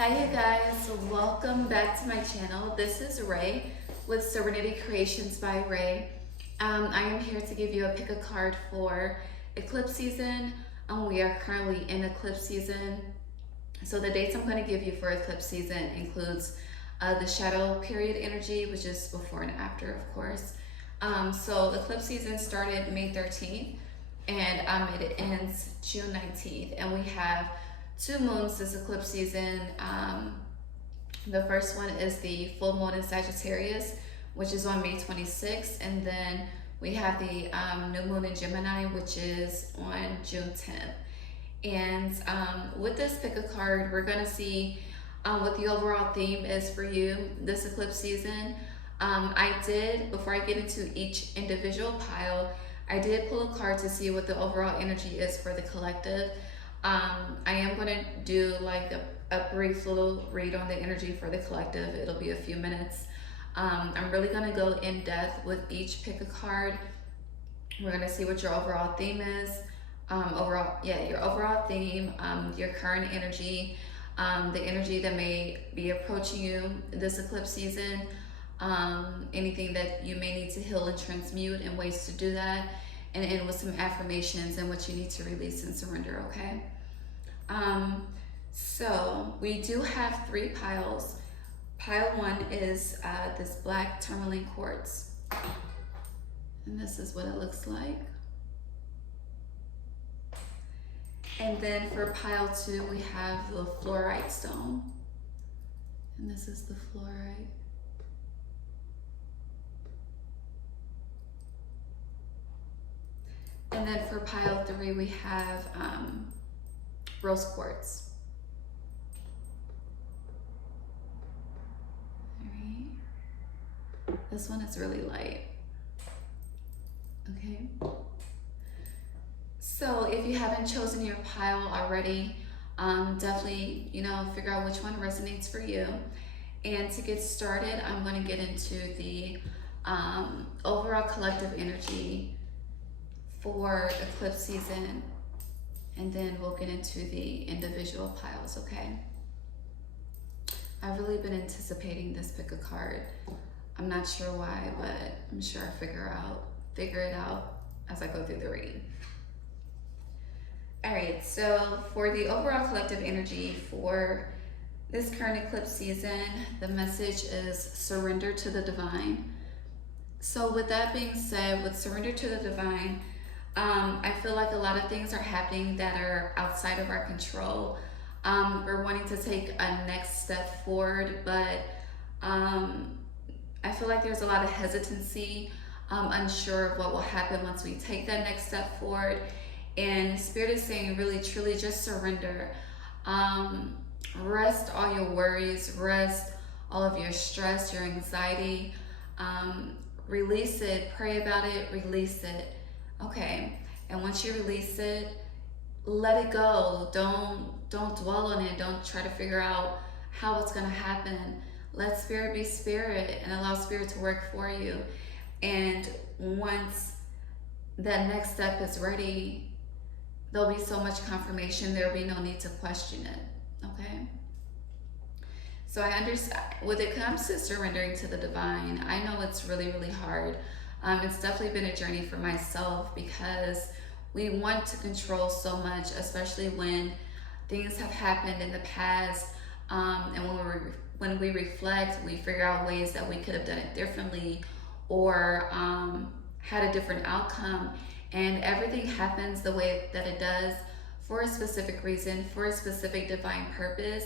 Hi you guys, welcome back to my channel. This is Ray with Serenity Creations by Ray. I am here to give you a pick a card for eclipse season. We are currently in eclipse season. So the dates I'm going to give you for eclipse season includes the shadow period energy, which is before and after, of course. So eclipse season started May 13th and it ends June 19th, and we have two moons this eclipse season. The first one is the full moon in Sagittarius, which is on May 26th, and then we have the new moon in Gemini, which is on June 10th. And with this pick a card, we're gonna see what the overall theme is for you this eclipse season. Before I get into each individual pile, I did pull a card to see what the overall energy is for the collective. I am going to do like a brief little read on the energy for the collective. It'll be a few minutes. I'm really going to go in depth with each pick a card. We're going to see what your overall theme is. Your overall theme, your current energy, the energy that may be approaching you this eclipse season, anything that you may need to heal and transmute and ways to do that, and end with some affirmations and what you need to release and surrender, okay? So we do have three piles. Pile one is this black Tourmaline quartz, and this is what it looks like. And then for pile two, we have the Fluorite stone, and this is the Fluorite. And then for pile three, we have rose quartz. All right. This one is really light. Okay. So if you haven't chosen your pile already, definitely, figure out which one resonates for you. And to get started, I'm going to get into the overall collective energy for eclipse season, and then we'll get into the individual piles, okay? I've really been anticipating this pick a card. I'm not sure why, but I'm sure I'll figure it out as I go through the reading. All right, so for the overall collective energy for this current eclipse season, the message is surrender to the divine. So with that being said, with surrender to the divine, I feel like a lot of things are happening that are outside of our control. We're wanting to take a next step forward, but I feel like there's a lot of hesitancy, unsure of what will happen once we take that next step forward. And Spirit is saying, really, truly, just surrender. Rest all your worries, rest all of your stress, your anxiety. Release it, pray about it, release it. Okay, and once you release it, let it go. Don't dwell on it. Don't try to figure out how it's going to happen. Let Spirit be Spirit and allow Spirit to work for you. And once that next step is ready, there'll be so much confirmation, there'll be no need to question it, okay? So I understand, when it comes to surrendering to the divine, I know it's really, really hard. It's definitely been a journey for myself because we want to control so much, especially when things have happened in the past. And when we reflect, we figure out ways that we could have done it differently or had a different outcome. And everything happens the way that it does for a specific reason, for a specific divine purpose,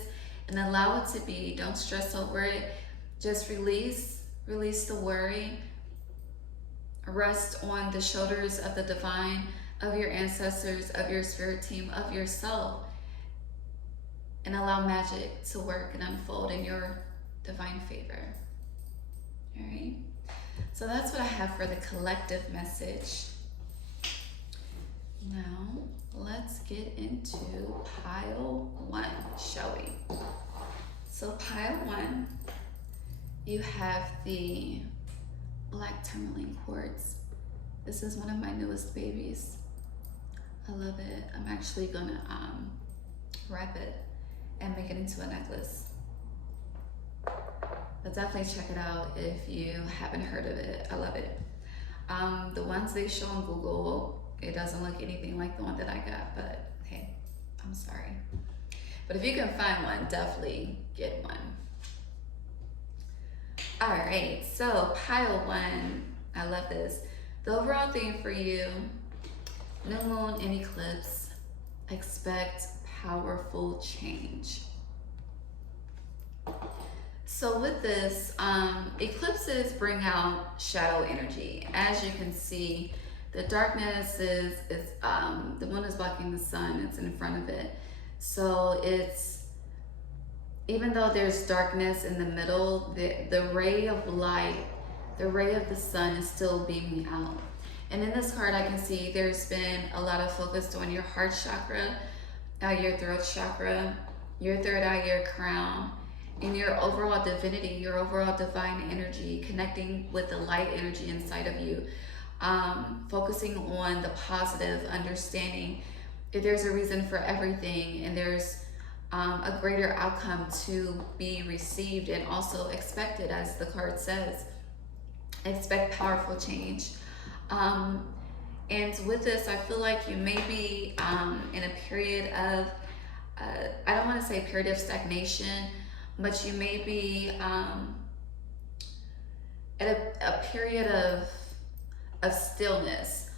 and allow it to be. Don't stress over it. Just release the worry. Rest on the shoulders of the divine, of your ancestors, of your spirit team, of yourself, and allow magic to work and unfold in your divine favor. All right. So that's what I have for the collective message. Now, let's get into pile one, shall we? So pile one, you have the black Tourmaline quartz. This is one of my newest babies. I love it. I'm actually gonna wrap it and make it into a necklace. but definitely check it out if you haven't heard of it. I love it. The ones they show on Google, it doesn't look anything like the one that I got, but hey, I'm sorry. But if you can find one, definitely get one. All right, so pile one, I love this. The overall theme for you, new moon and eclipse, expect powerful change. So with this, eclipses bring out shadow energy. As you can see, the darkness is the moon is blocking the sun, it's in front of it. So it's, even though there's darkness in the middle, the ray of light, the ray of the sun is still beaming out. And in this card, I can see there's been a lot of focus on your heart chakra, your throat chakra, your third eye, your crown, and your overall divinity, your overall divine energy, connecting with the light energy inside of you, focusing on the positive, understanding that there's a reason for everything, and there's a greater outcome to be received and also expected, as the card says. Expect powerful change. And with this, I feel like you may be in a period of, I don't want to say period of stagnation, but you may be at a period of stillness,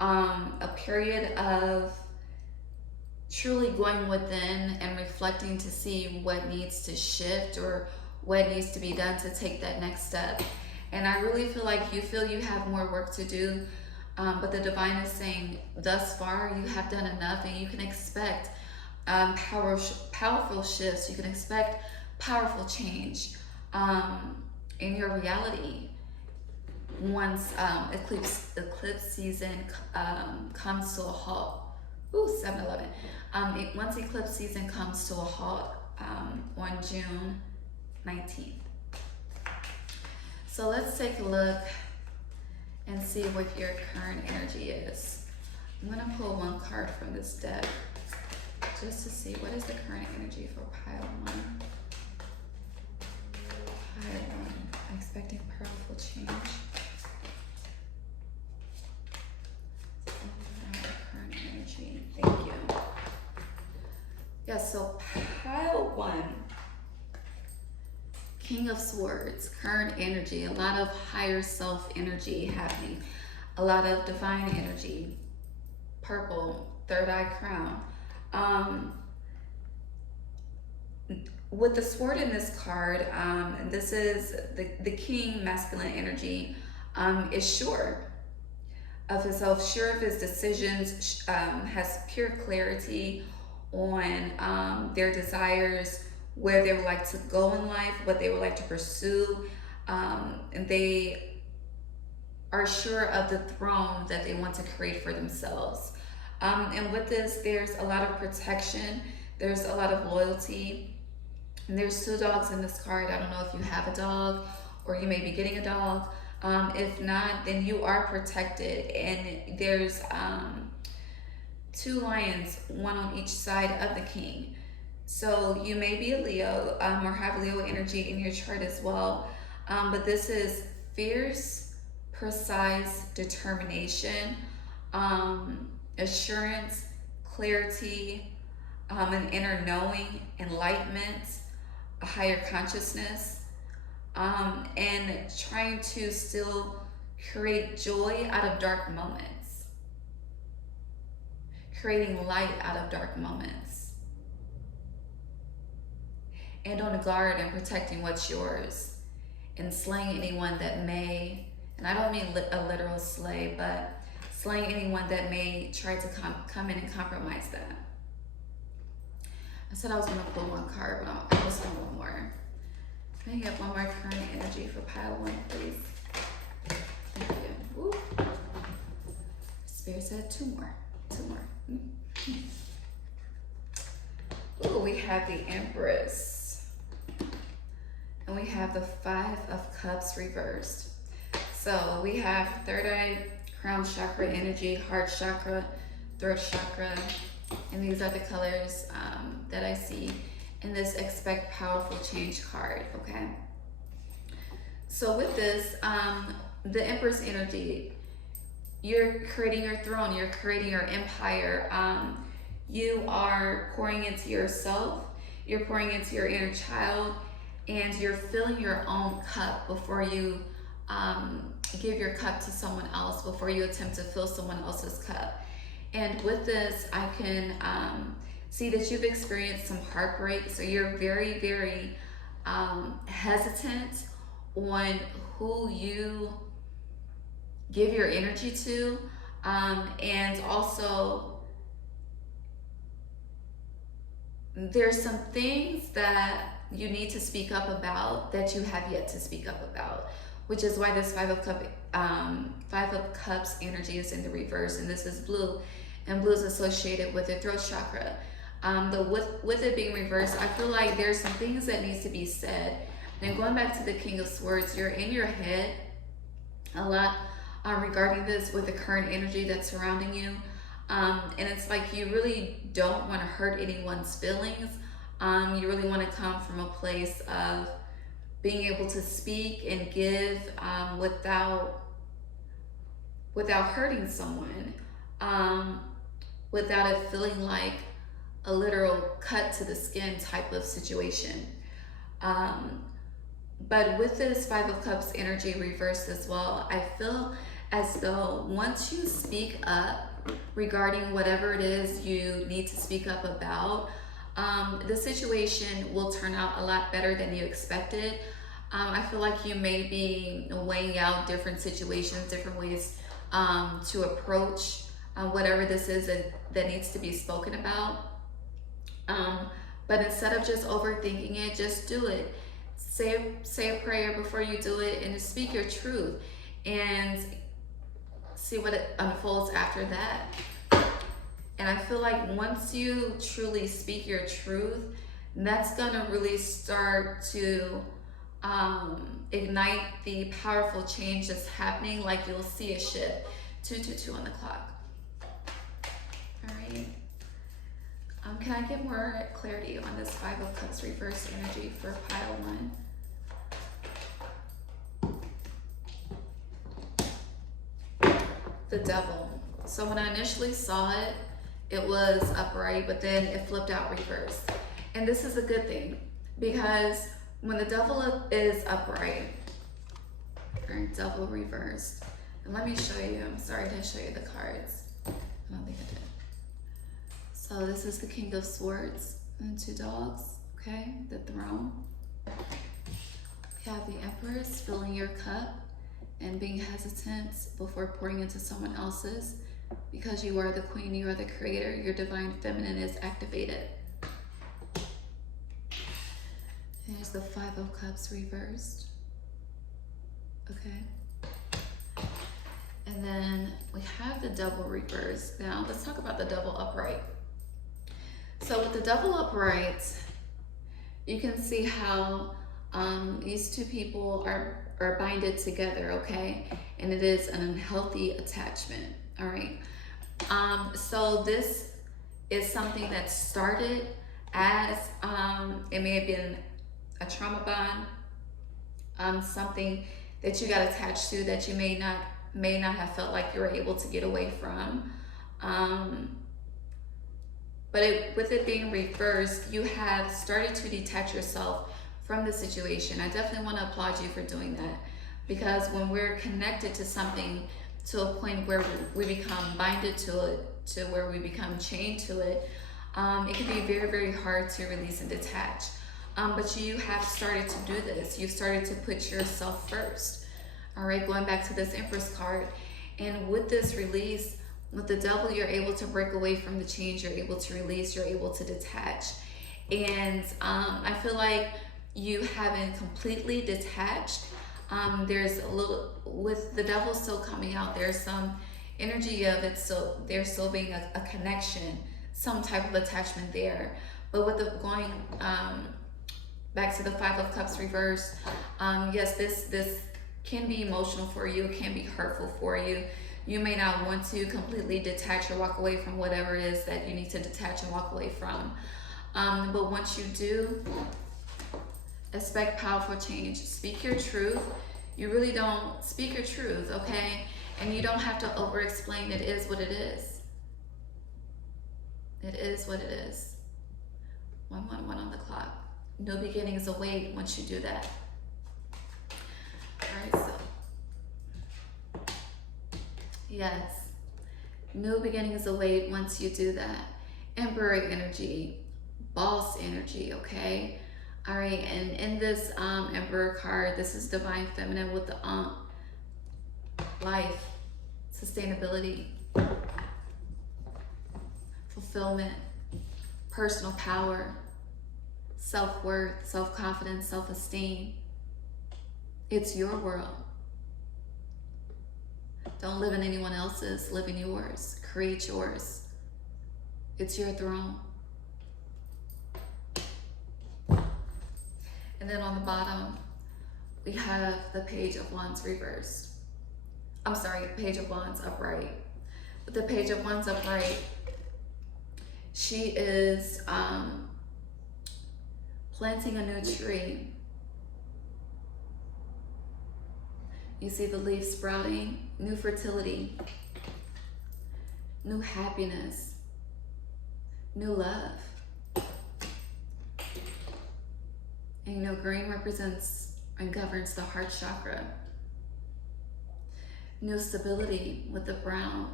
a period of truly going within and reflecting to see what needs to shift or what needs to be done to take that next step. And I really feel like you have more work to do, but the divine is saying thus far you have done enough, and you can expect powerful shifts. You can expect powerful change in your reality once eclipse season comes to a halt. Ooh, 7-Eleven. Once eclipse season comes to a halt on June 19th. So let's take a look and see what your current energy is. I'm gonna pull one card from this deck just to see what is the current energy for pile one. Pile one, expecting powerful change. Current energy, thank you. Yeah, so pile one, King of Swords, current energy, a lot of higher self energy happening, a lot of divine energy, purple, third eye crown. With the sword in this card, this is the king, masculine energy, is sure of himself, sure of his decisions, has pure clarity on their desires, where they would like to go in life, what they would like to pursue, and they are sure of the throne that they want to create for themselves. And with this, there's a lot of protection, there's a lot of loyalty, and there's 2 dogs in this card. I don't know if you have a dog or you may be getting a dog. If not, then you are protected, and there's 2 lions, one on each side of the king. So you may be a Leo or have Leo energy in your chart as well, but this is fierce, precise determination, assurance, clarity, an inner knowing, enlightenment, a higher consciousness, and trying to still create joy out of dark moments, creating light out of dark moments, and on guard and protecting what's yours, and slaying anyone that may, and I don't mean a literal slay, but slaying anyone that may try to come in and compromise that. I said I was going to pull one card, but I'm just going one more. Can I get one more current energy for pile one, please? Thank you. Ooh. Spirit said 2 more. 2 more. Ooh, we have the Empress. And we have the 5 of Cups reversed. So we have third eye, crown chakra energy, heart chakra, throat chakra, and these are the colors that I see in this expect powerful change card, okay? So with this, the Empress energy, you're creating your throne, you're creating your empire. You are pouring into yourself, you're pouring into your inner child, and you're filling your own cup before you give your cup to someone else, before you attempt to fill someone else's cup. And with this, I can see that you've experienced some heartbreak, so you're very, very hesitant on who you give your energy to, and also there's some things that you need to speak up about that you have yet to speak up about, which is why this Five of Cups energy is in the reverse, and this is blue, and blue is associated with the throat chakra. But with it being reversed, I feel like there's some things that needs to be said. And going back to the King of Swords, you're in your head a lot regarding this with the current energy that's surrounding you. And it's like you really don't want to hurt anyone's feelings. You really want to come from a place of being able to speak and give without hurting someone, without it feeling like a literal cut to the skin type of situation. But with this Five of Cups energy reversed as well, I feel as though once you speak up regarding whatever it is you need to speak up about, the situation will turn out a lot better than you expected. I feel like you may be weighing out different situations, different ways to approach whatever this is that needs to be spoken about. But instead of just overthinking it, just do it. Say a prayer before you do it, and speak your truth, and see what it unfolds after that. And I feel like once you truly speak your truth, that's gonna really start to ignite the powerful change that's happening. Like you'll see a shift. 222 on the clock. All right. Can I get more clarity on this Five of Cups reverse energy for pile one? The Devil. So when I initially saw it, it was upright, but then it flipped out reverse. And this is a good thing, because when the Devil is upright, or Devil reversed, and let me show you, I'm sorry I didn't show you the cards. I don't think I did. So this is the King of Swords and two dogs, okay? The throne. You have the Empress filling your cup and being hesitant before pouring into someone else's, because you are the queen, you are the creator, your divine feminine is activated. Here's the Five of Cups reversed, okay? And then we have the Devil reversed. Now let's talk about the Devil upright. So with the Devil upright, you can see how these two people are binded together, okay? And it is an unhealthy attachment, all right? So this is something that started as, it may have been a trauma bond, something that you got attached to that you may not have felt like you were able to get away from. But with it being reversed, you have started to detach yourself from the situation. I definitely want to applaud you for doing that, because when we're connected to something to a point where we become binded to it, to where we become chained to it, it can be very, very hard to release and detach. But you have started to do this. You've started to put yourself first. All right, going back to this Empress card. And with this release, with the Devil, you're able to break away from the chains, you're able to release, you're able to detach. And I feel like you haven't completely detached. There's a little, with the Devil still coming out, there's some energy of it, so there's still being a connection, some type of attachment there. But with the going back to the Five of Cups reverse, yes, this can be emotional for you, it can be hurtful for you. You may not want to completely detach or walk away from whatever it is that you need to detach and walk away from. But once you do, expect powerful change. Speak your truth. You really don't speak your truth, okay? And you don't have to over-explain. It is what it is. It is what it is. 111 on the clock. New beginnings await once you do that. All right, so. Yes. New beginnings await once you do that. Emperor energy, boss energy, okay? All right, and in this Emperor card, this is Divine Feminine with the life, sustainability, fulfillment, personal power, self-worth, self-confidence, self-esteem. It's your world. Don't live in anyone else's, live in yours. Create yours. It's your throne. And then on the bottom, we have the Page of Wands reversed. I'm sorry, Page of Wands upright. With the Page of Wands upright, she is planting a new tree. You see the leaves sprouting, new fertility, new happiness, new love. And you know, green represents and governs the heart chakra. New stability with the brown.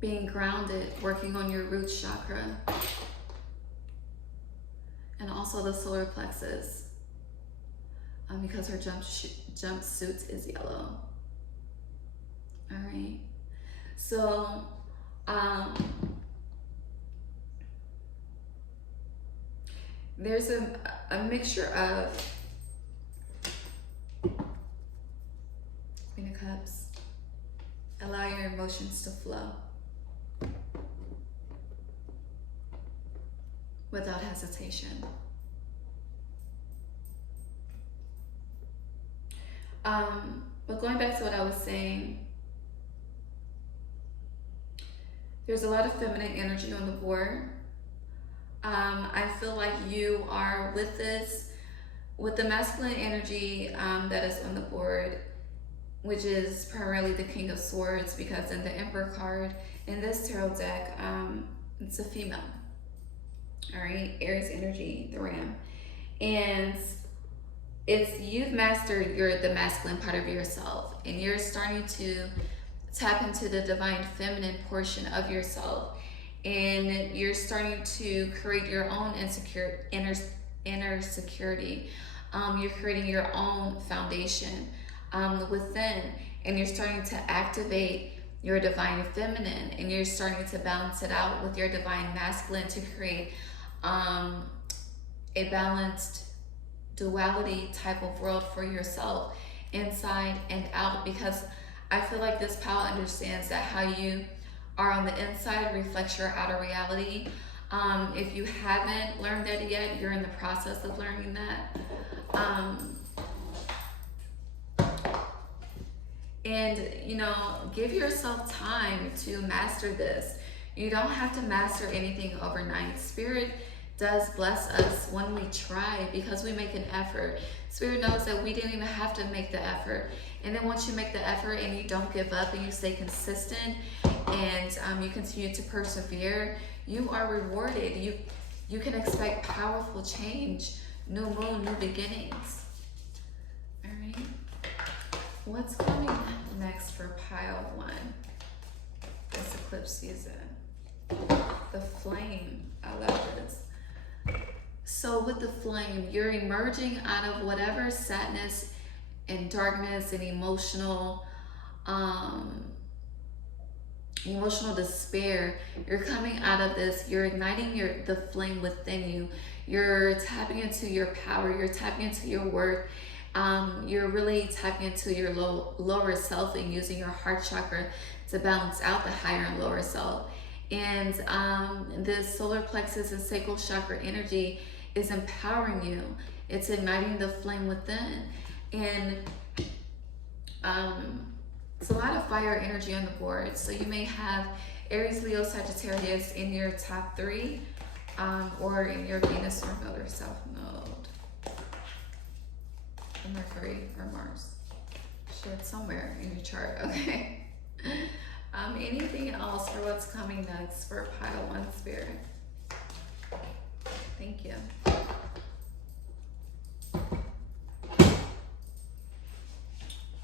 Being grounded, working on your root chakra. And also the solar plexus. Because her jumpsuit is yellow. All right. So, there's a mixture of Queen of Cups. Allow your emotions to flow without hesitation. But going back to what I was saying, there's a lot of feminine energy on the board. I feel like you are with this, with the masculine energy that is on the board, which is primarily the King of Swords, because in the Emperor card, in this tarot deck, it's a female. All right, Aries energy, the Ram. And you've mastered the masculine part of yourself, and you're starting to tap into the divine feminine portion of yourself, and you're starting to create your own inner security. You're creating your own foundation within, and you're starting to activate your divine feminine, and you're starting to balance it out with your divine masculine to create a balanced duality type of world for yourself, inside and out, because I feel like this pile understands that how you are on the inside reflects your outer reality. If you haven't learned that yet, you're in the process of learning that. And you know, give yourself time to master this. You don't have to master anything overnight. Spirit does bless us when we try, because we make an effort. Spirit knows that we didn't even have to make the effort. And then once you make the effort and you don't give up and you stay consistent and you continue to persevere, you are rewarded. You can expect powerful change, new moon, new beginnings. All right. What's coming next for pile one? This eclipse season. The flame. I love this. So with the flame, you're emerging out of whatever sadness and darkness and emotional despair. You're coming out of this. You're igniting the flame within you. You're tapping into your power. You're tapping into your worth. You're really tapping into your lower self and using your heart chakra to balance out the higher and lower self. And this solar plexus and sacral chakra energy is empowering you. It's igniting the flame within. And it's a lot of fire energy on the board. So you may have Aries, Leo, Sagittarius in your top 3, or in your Venus or Node or South Node. Mercury or Mars. Shit, somewhere in your chart, okay? Anything else for what's coming next for pile 1 spirit? Thank you.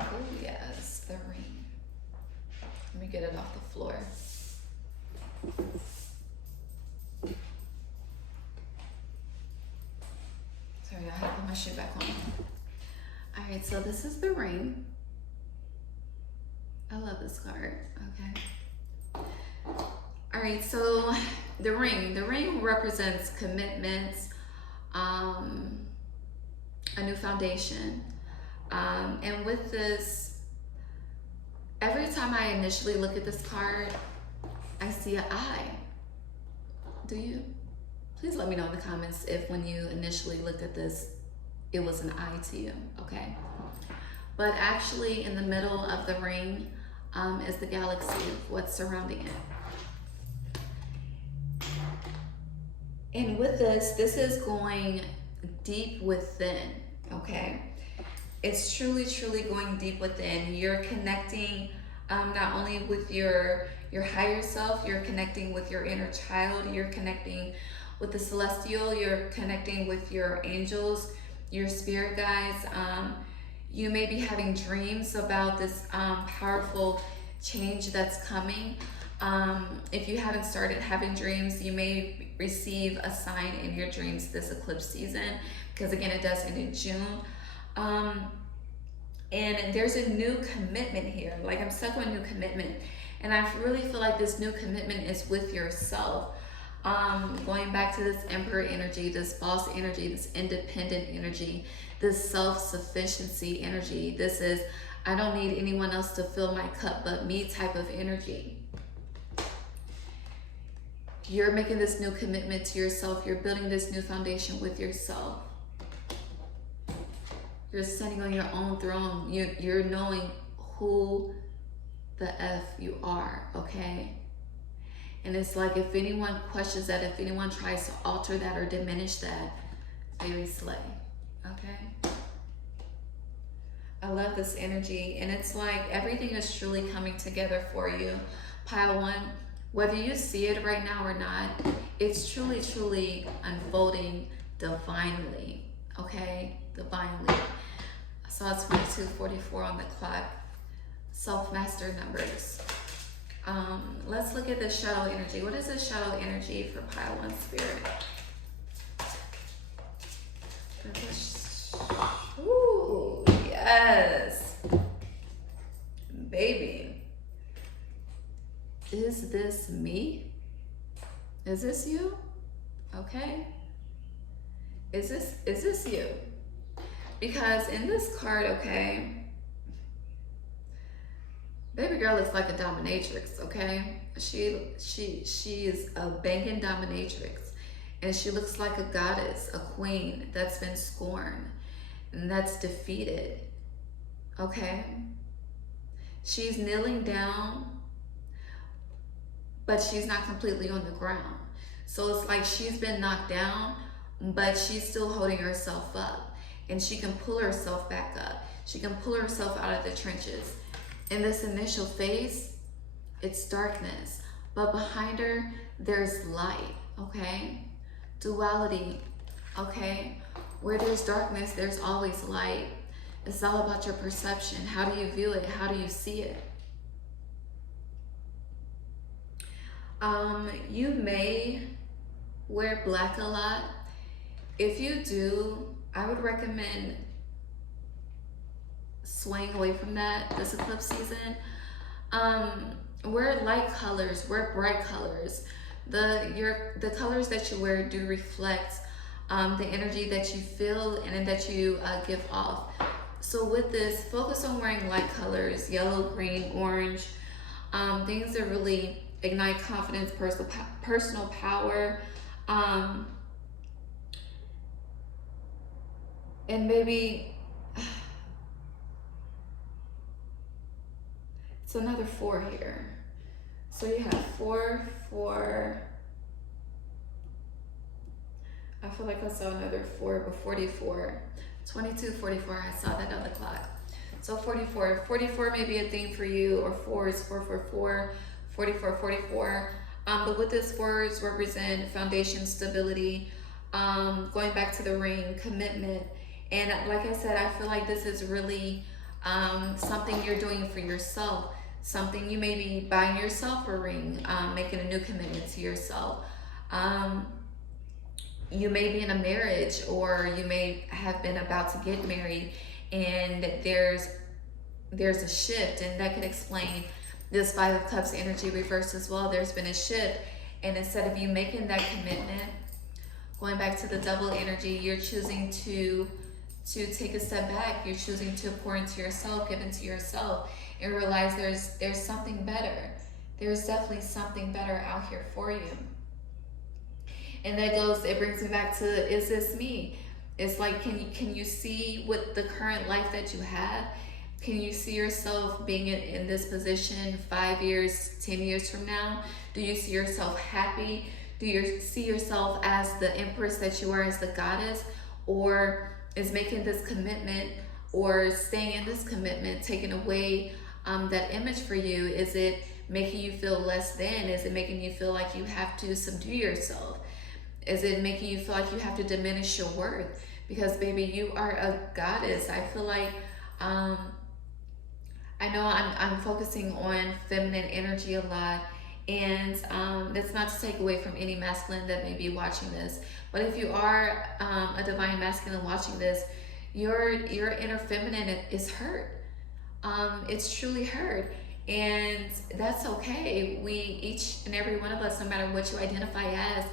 Oh yes, the ring. Let me get it off the floor. Sorry, I had to put my shoe back on. All right, so this is the ring. I love this card, okay. All right, so the ring represents commitments, a new foundation. And with this, every time I initially look at this card, I see an eye. Do you? Please let me know in the comments if when you initially looked at this, it was an eye to you, okay? But actually in the middle of the ring is the galaxy of what's surrounding it. And with this is going deep within, okay? It's truly, truly going deep within. You're connecting not only with your higher self, you're connecting with your inner child, you're connecting with the celestial, you're connecting with your angels, your spirit guides. You may be having dreams about this powerful change that's coming. If you haven't started having dreams, you may receive a sign in your dreams this eclipse season, because again, it does end in June. And there's a new commitment here. Like, I'm stuck on a new commitment. And I really feel like this new commitment is with yourself. Going back to this Emperor energy, this boss energy, this independent energy, this self-sufficiency energy. This is, I don't need anyone else to fill my cup but me type of energy. You're making this new commitment to yourself. You're building this new foundation with yourself. You're standing on your own throne. You're knowing who the F you are, okay? And it's like, if anyone questions that, if anyone tries to alter that or diminish that, they slay, okay? I love this energy. And it's like everything is truly coming together for you. Pile 1, whether you see it right now or not, it's truly, truly unfolding divinely, okay? Divinely. I saw 2244 on the clock. Self-master numbers. Let's look at the shadow energy. What is the shadow energy for pile 1 spirit? Ooh, yes. Baby. Is this me? Is this you? Okay. Is this you? Because in this card, okay, baby girl looks like a dominatrix, okay? She is a banging dominatrix, and she looks like a goddess, a queen that's been scorned and that's defeated, okay? She's kneeling down, but she's not completely on the ground. So it's like she's been knocked down, but she's still holding herself up, and she can pull herself back up. She can pull herself out of the trenches. In this initial phase, it's darkness, but behind her, there's light, okay? Duality, okay? Where there's darkness, there's always light. It's all about your perception. How do you view it? How do you see it? You may wear black a lot. If you do, I would recommend swaying away from that this eclipse season. Wear light colors, wear bright colors. The colors that you wear do reflect the energy that you feel and that you give off. So with this, focus on wearing light colors, yellow, green, orange, things that really ignite confidence, personal power, and maybe it's another 4 here. So you have 4, 4. I feel like I saw another 4, but 44. 22:44, I saw that on the clock. So 44 may be a thing for you, or 4 is 444, 44. But with this, 4s represent foundation, stability, going back to the ring, commitment. And like I said, I feel like this is really something you're doing for yourself. Something you may be buying yourself a ring, making a new commitment to yourself. You may be in a marriage, or you may have been about to get married, and there's a shift, and that could explain this 5 of Cups energy reversed as well. There's been a shift, and instead of you making that commitment, going back to the double energy, you're choosing to take a step back. You're choosing to pour into yourself, give into yourself, and realize there's something better. There's definitely something better out here for you. And it brings me back to, is this me? It's like, can you see with the current life that you have? Can you see yourself being in this position 5 years, 10 years from now? Do you see yourself happy? Do you see yourself as the empress that you are, as the goddess? Or is making this commitment, or staying in this commitment, taking away that image for you? Is it making you feel less than? Is it making you feel like you have to subdue yourself? Is it making you feel like you have to diminish your worth? Because baby, you are a goddess. I feel like, I know I'm focusing on feminine energy a lot, and that's not to take away from any masculine that may be watching this. But if you are a divine masculine watching this, your inner feminine is hurt. It's truly hurt. And that's okay. Each and every one of us, no matter what you identify as,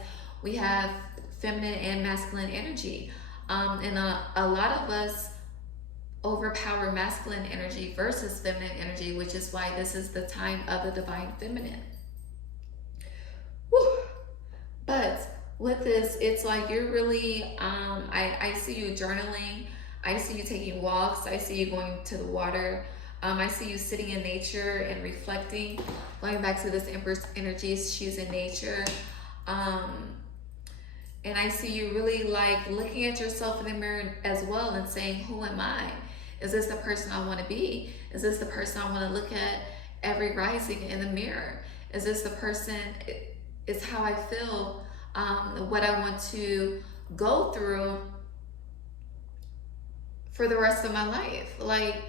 we have feminine and masculine energy. And a lot of us overpower masculine energy versus feminine energy, which is why this is the time of the divine feminine. Woo. But with this, it's like you're really, I see you journaling. I see you taking walks. I see you going to the water. I see you sitting in nature and reflecting, going back to this Empress energy, she's in nature. And I see you really like looking at yourself in the mirror as well and saying, who am I? Is this the person I want to be? Is this the person I want to look at every rising in the mirror? Is this the person, is how I feel, what I want to go through for the rest of my life? Like,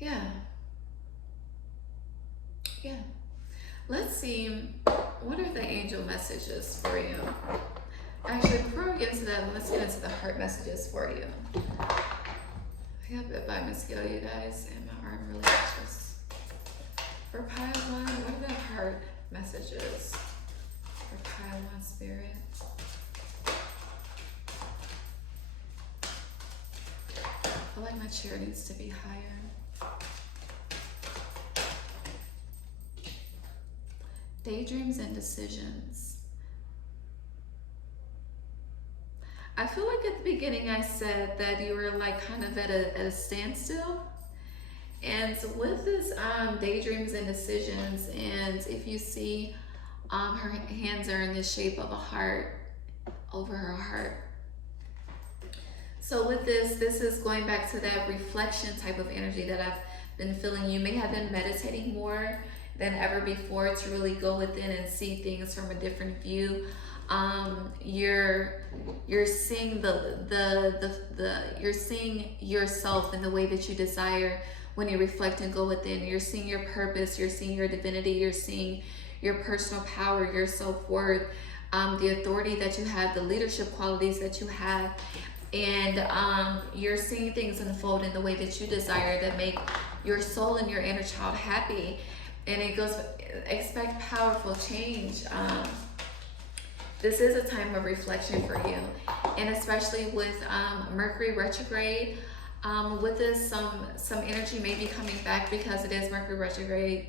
yeah. Let's see, what are the angel messages for you? Actually, before we get into that, let's get into the heart messages for you. I got bit by a mosquito, you guys, and my arm really itches. For pile 1, what are the heart messages for pile 1 spirit? I feel like my chair needs to be higher. Daydreams and decisions. I feel like at the beginning I said that you were like kind of at a standstill. And so with this daydreams and decisions, and if you see her hands are in the shape of a heart over her heart. So with this is going back to that reflection type of energy that I've been feeling. You may have been meditating more than ever before to really go within and see things from a different view. You're seeing you're seeing yourself in the way that you desire when you reflect and go within. You're seeing your purpose, you're seeing your divinity, you're seeing your personal power, your self-worth, the authority that you have, the leadership qualities that you have, and you're seeing things unfold in the way that you desire that make your soul and your inner child happy. And it goes, expect powerful change. This is a time of reflection for you. And especially with Mercury retrograde, with this, some energy may be coming back because it is Mercury retrograde.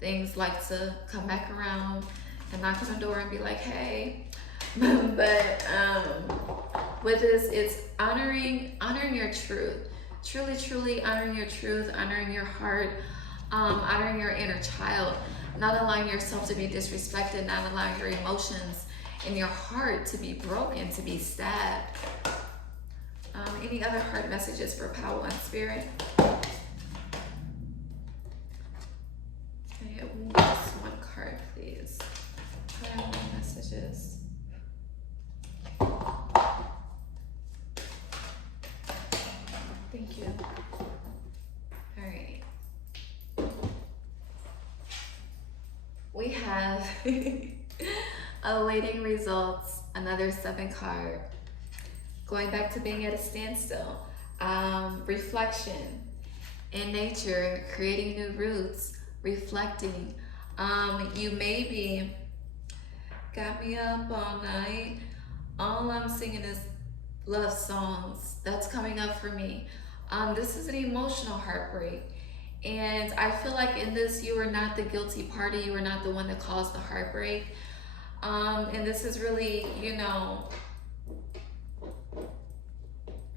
Things like to come back around and knock on the door and be like, hey. But with this, it's honoring your truth. Truly honoring your truth, honoring your heart, honoring your inner child, not allowing yourself to be disrespected, not allowing your emotions and your heart to be broken, to be stabbed. Any other heart messages for Pile 1 Spirit? Okay, just one card, please. Pile 1 messages. Thank you. All right. We have awaiting results, another 7 card. Going back to being at a standstill. Reflection. In nature, creating new roots, reflecting. You maybe got me up all night. All I'm singing is love songs. That's coming up for me. This is an emotional heartbreak. And I feel like in this, you are not the guilty party. You are not the one that caused the heartbreak. And this is really, you know,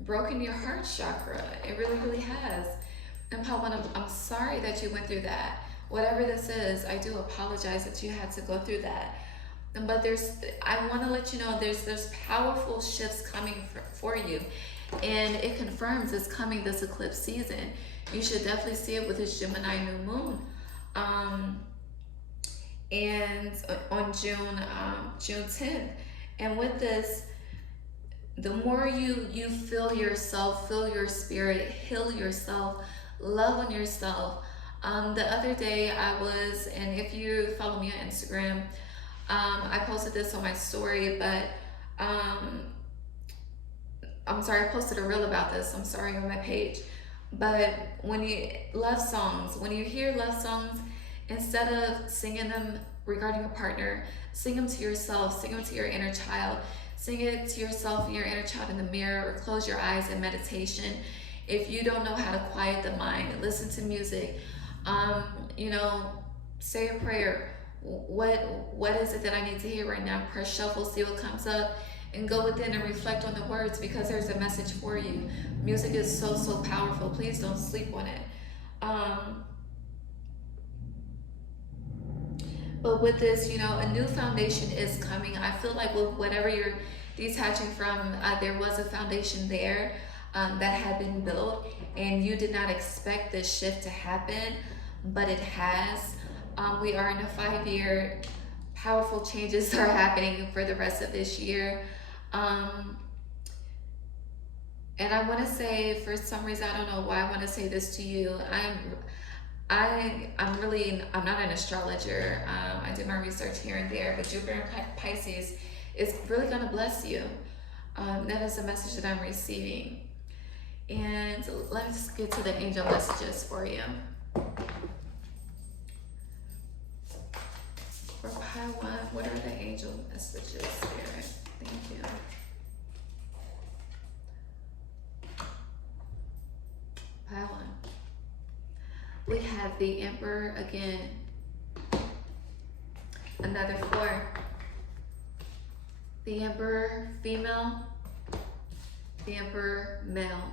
broken your heart chakra. It really, really has. And I'm sorry that you went through that. Whatever this is, I do apologize that you had to go through that. But I want to let you know there's powerful shifts coming for you. And it confirms it's coming this eclipse season. You should definitely see it with this Gemini new moon. And on June 10th. And with this, the more you feel yourself, feel your spirit, heal yourself, love on yourself. The other day and if you follow me on Instagram, I posted this on my story, but I'm sorry, I posted a reel about this. I'm sorry, on my page. But when you hear love songs, instead of singing them regarding a partner, sing them to yourself, sing them to your inner child. Sing it to yourself and your inner child in the mirror, or close your eyes in meditation. If you don't know how to quiet the mind, listen to music. You know, say a prayer. What is it that I need to hear right now? Press shuffle, see what comes up, and go within and reflect on the words, because there's a message for you. Music is so, so powerful. Please don't sleep on it. But with this, you know, a new foundation is coming. I feel like with whatever you're detaching from, there was a foundation there that had been built, and you did not expect this shift to happen, but it has. We are in a 5-year, powerful changes are happening for the rest of this year. And I want to say, for some reason, I don't know why I want to say this to you. I'm not an astrologer. I did my research here and there, but Jupiter in Pisces is really going to bless you. That is the message that I'm receiving. And let me just get to the angel messages for you. For Pile 1, what are the angel messages, Spirit? Thank you. Pile 1. We have the Emperor again. Another 4. The Emperor female. The Emperor male.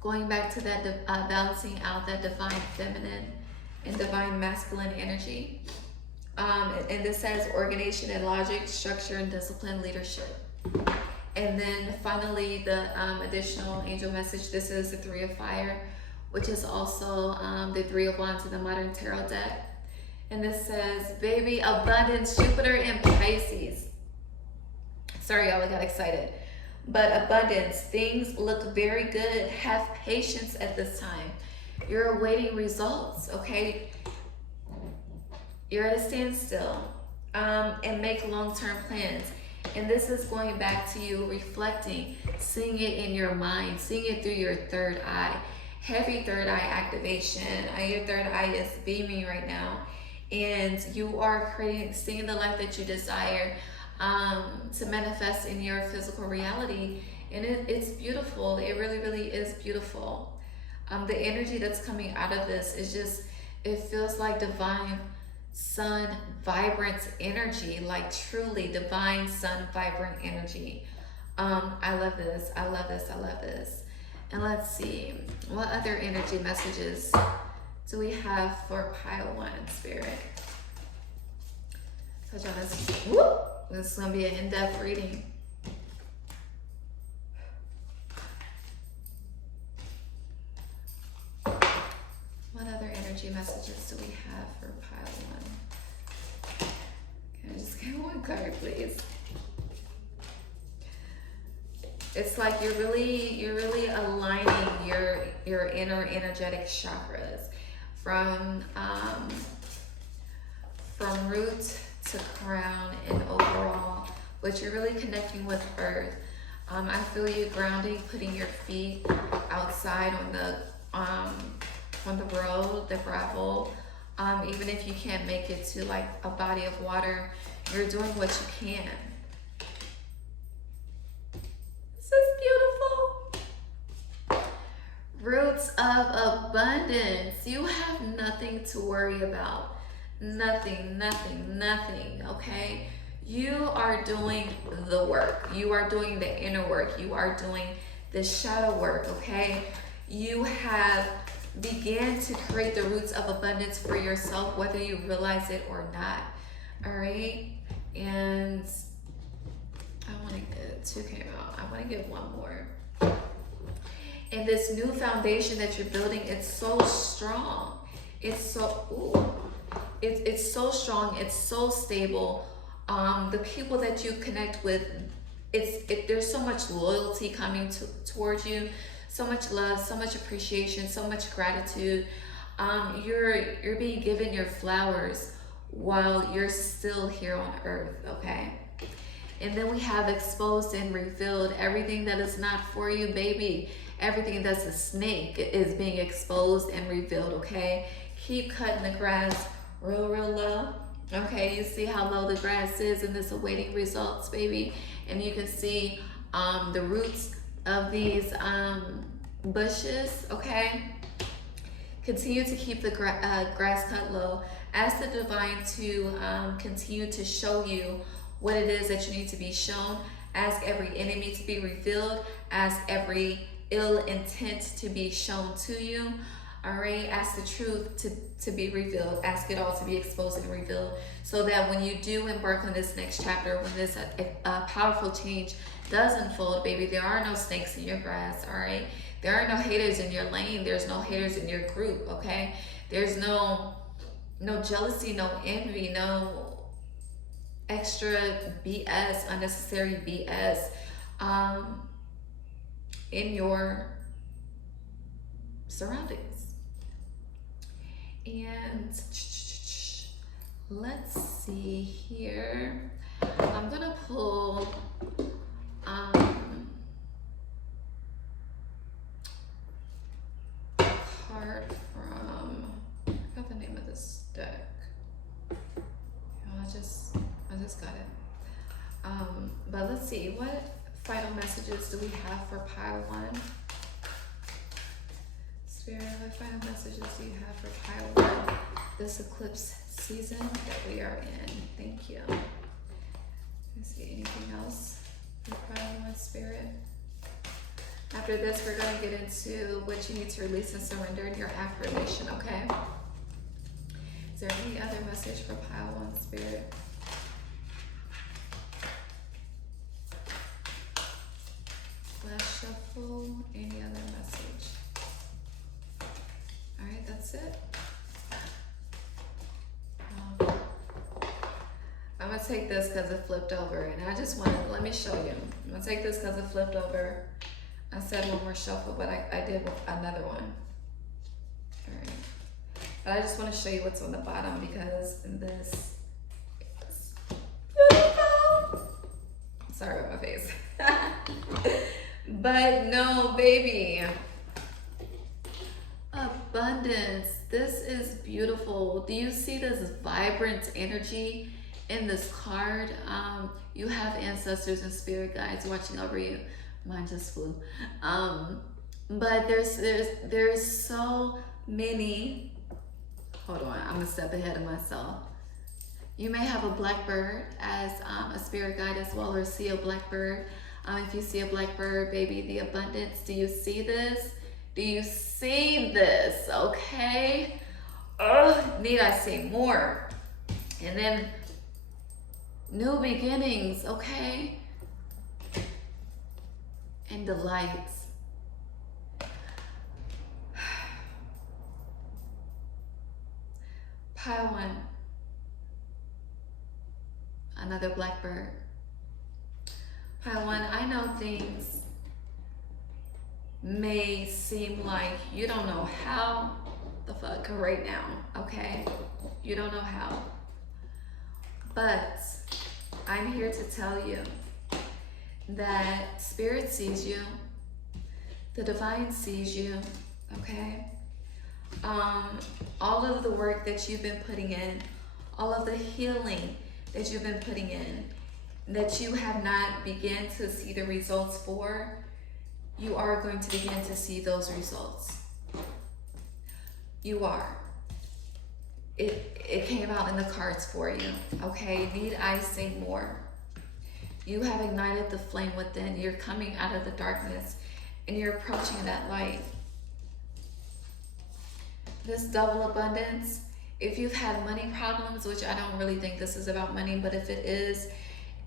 Going back to that balancing out that divine feminine and divine masculine energy. And this says organization and logic, structure and discipline, leadership. And then finally, the additional angel message. This is the 3 of Fire, which is also the 3 of Wands in the modern tarot deck. And this says, baby, abundance, Jupiter in Pisces. Sorry, y'all, I got excited. But abundance, things look very good. Have patience at this time. You're awaiting results, okay? You're at a standstill, and make long-term plans. And this is going back to you reflecting, seeing it in your mind, seeing it through your third eye. Heavy third eye activation. Your third eye is beaming right now. And you are seeing the life that you desire to manifest in your physical reality. And it's beautiful. It really, really is beautiful. The energy that's coming out of this is just, it feels like divine sun vibrant energy, like truly divine sun vibrant energy. I love this. I love this. I love this. And let's see, what other energy messages do we have for Pile 1, Spirit? So y'all, this is going to be an in-depth reading. energy messages do we have for pile one? Can I just get one card, please? It's like you're really aligning your inner energetic chakras from root to crown and overall, but you're really connecting with earth. I feel you grounding, putting your feet outside on the road, the gravel. Even if you can't make it to like a body of water, you're doing what you can. This is beautiful. Roots of abundance. You have nothing to worry about. Nothing, okay? You are doing the work. You are doing the inner work. You are doing the shadow work, okay? You have began to create the roots of abundance for yourself, whether you realize it or not, all right? And I want to get, two came out. I want to get one more. And this new foundation that you're building, it's so strong. It's so, it's so strong. It's so stable. The people that you connect with, there's so much loyalty coming towards you, so much love, so much appreciation, so much gratitude. You're being given your flowers while you're still here on earth, okay? And then we have exposed and revealed everything that is not for you, baby. Everything that's a snake is being exposed and revealed, okay? Keep cutting the grass real low. Okay, you see how low the grass is and this awaiting results, baby. And you can see the roots of these bushes, okay? Continue to keep the grass cut low. Ask the divine to continue to show you what it is that you need to be shown. Ask every enemy to be revealed. Ask every ill intent to be shown to you. All right, ask the truth to be revealed. Ask it all to be exposed and revealed, so that when you do embark on this next chapter, when this powerful change does unfold, baby, there are no snakes in your grass, all right? There are no haters in your lane. There's no haters in your group, okay? There's no jealousy, no envy, no extra BS, unnecessary BS in your surroundings. And let's see here. I'm gonna pull a card from, I forgot the name of this deck. I just got it. But let's see, what final messages do we have for pile one? Spirit, what final messages do you have for pile one, this eclipse season that we are in? Thank you. Let's see, anything else for pile one, Spirit? After this, we're going to get into what you need to release and surrender in your affirmation, okay? Is there any other message for pile one, Spirit? Last shuffle, any other message? All right, that's it. I'm gonna take this because it flipped over, and I just want to, let me show you. I'm gonna take this because it flipped over. I said one more shuffle, but I did another one. All right, but I just want to show you what's on the bottom, because this is beautiful. Sorry about my face. But no, baby. Abundance. This is beautiful. Do you see this vibrant energy in this card? You have ancestors and spirit guides watching over you. Mine just flew. But there's so many. Hold on, I'm gonna step ahead of myself. You may have a blackbird as a spirit guide as well, or see a blackbird. If you see a blackbird, baby, the abundance. Do you see this? Do you see this? Okay. Need I say more? And then new beginnings, okay? And delights. Pile 1. Another blackbird. Pile 1, I know things may seem like you don't know how the fuck right now, okay? You don't know how. But I'm here to tell you that Spirit sees you, the Divine sees you, okay? All of the work that you've been putting in, all of the healing that you've been putting in, that you have not begun to see the results for, you are going to begin to see those results. You are. It came out in the cards for you, okay? Need I say more? You have ignited the flame within. You're coming out of the darkness and you're approaching that light. This double abundance, if you've had money problems, which I don't really think this is about money, but if it is,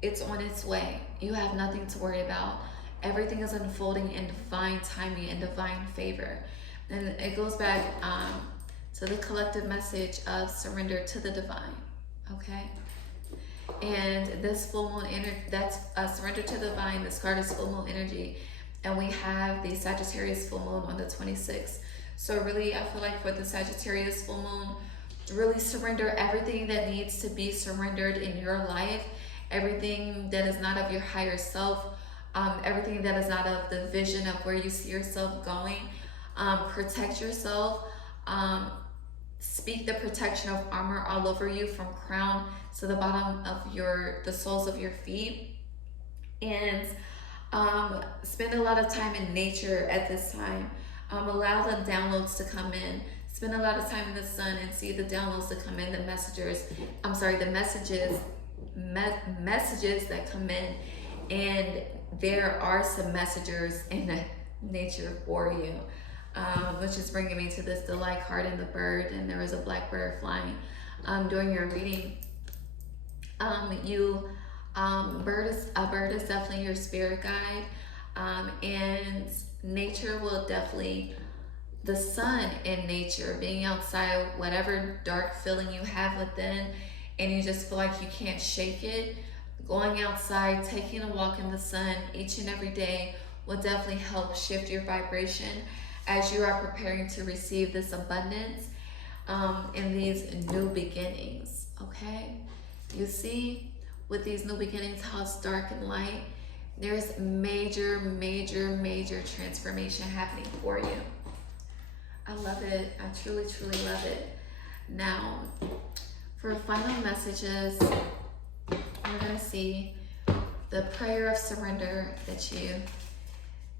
it's on its way. You have nothing to worry about. Everything is unfolding in divine timing and divine favor. And it goes back to the collective message of surrender to the divine, okay? And this full moon energy, that's surrender to the divine. This card is full moon energy. And we have the Sagittarius full moon on the 26th. So really, I feel like for the Sagittarius full moon, really surrender everything that needs to be surrendered in your life. Everything that is not of your higher self. Everything that is not of the vision of where you see yourself going. Protect yourself. Speak the protection of armor all over you from crown to the bottom of the soles of your feet. And spend a lot of time in nature at this time. Allow the downloads to come in. Spend a lot of time in the sun and see the downloads that come in, the messages that come in. And there are some messengers in the nature for you. Which is bringing me to this delight card in the bird, and there is a blackbird flying during your reading. A bird is definitely your spirit guide, and nature will definitely, the sun in nature, being outside, whatever dark feeling you have within, and you just feel like you can't shake it, going outside, taking a walk in the sun each and every day will definitely help shift your vibration as you are preparing to receive this abundance in these new beginnings, okay? You see, with these new beginnings, how it's dark and light, there's major, major, major transformation happening for you. I love it. I truly, truly love it. Now, for final messages, we're gonna see the prayer of surrender that you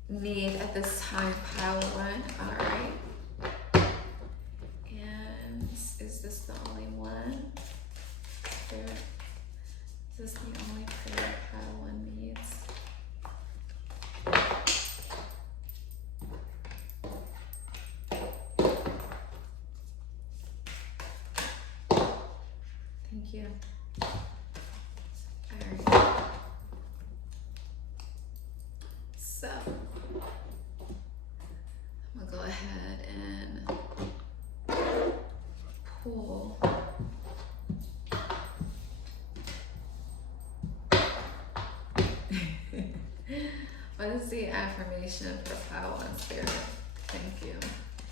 need at this time, pile 1. All right. And is this the only one? Is this the only prayer pile 1 needs? Thank you. All right. So I'm gonna go ahead and pull what is the affirmation for pile 1 spirit? Thank you.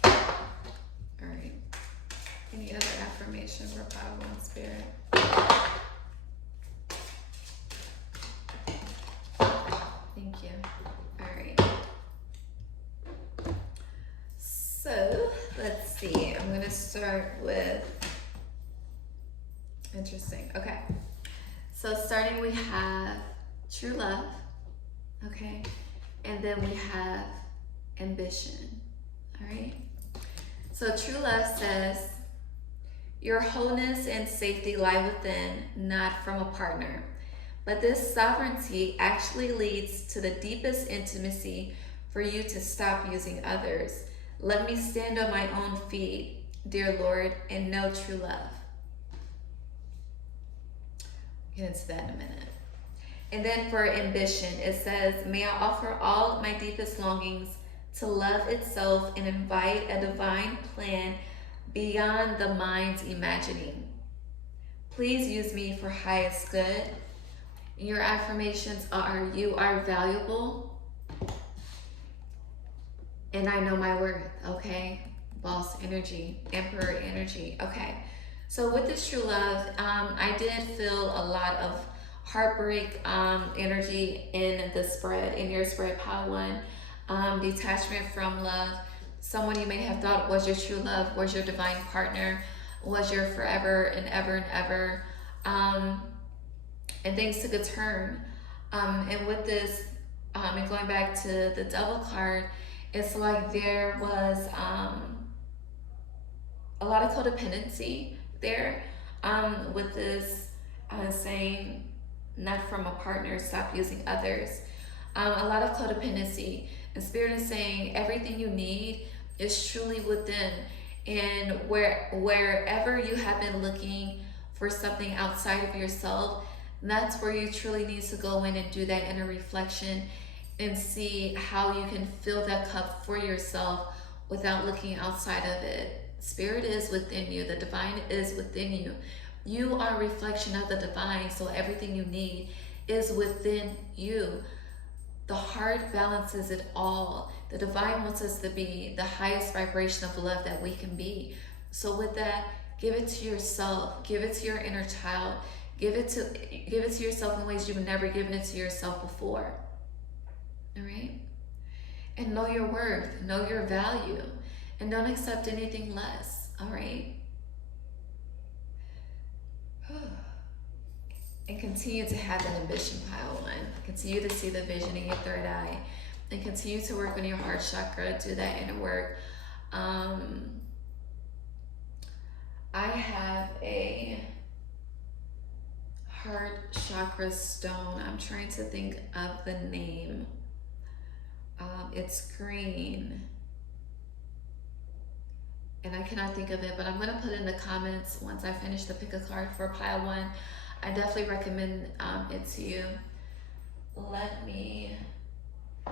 All right. Any other affirmation for pile 1 spirit? Thank you. All right. So let's see. I'm gonna start with interesting. Okay. So starting, we have true love. Okay. And then we have ambition. All right. So true love says, your wholeness and safety lie within, not from a partner. But this sovereignty actually leads to the deepest intimacy for you to stop using others. Let me stand on my own feet, dear Lord, and know true love. Get into that in a minute. And then for ambition, it says, may I offer all my deepest longings to love itself and invite a divine plan beyond the mind's imagining. Please use me for highest good. Your affirmations are, you are valuable, and I know my worth, okay? Boss energy, emperor energy, okay? So with this true love, I did feel a lot of heartbreak energy in the spread, in your spread, pile one. Detachment from love. Someone you may have thought was your true love, was your divine partner, was your forever and ever and ever. And things took a turn. And with this, and going back to the Devil card, it's like there was a lot of codependency there with this saying, not from a partner, stop using others. A lot of codependency. And Spirit is saying everything you need is truly within. And wherever you have been looking for something outside of yourself, that's where you truly need to go in and do that inner reflection and see how you can fill that cup for yourself without looking outside of it. Spirit is within you. The divine is within you. You are a reflection of the divine, so everything you need is within you. The heart balances it all. The divine wants us to be the highest vibration of love that we can be. So with that, give it to yourself. Give it to your inner child. Give it to yourself in ways you've never given it to yourself before. All right? And know your worth. Know your value. And don't accept anything less. All right? And continue to have an ambition, pile one. Continue to see the vision in your third eye. And continue to work on your heart chakra. Do that inner work. I have a heart chakra stone. I'm trying to think of the name. It's green. And I cannot think of it, but I'm going to put in the comments once I finish the pick a card for pile one. I definitely recommend it to you. Let me, I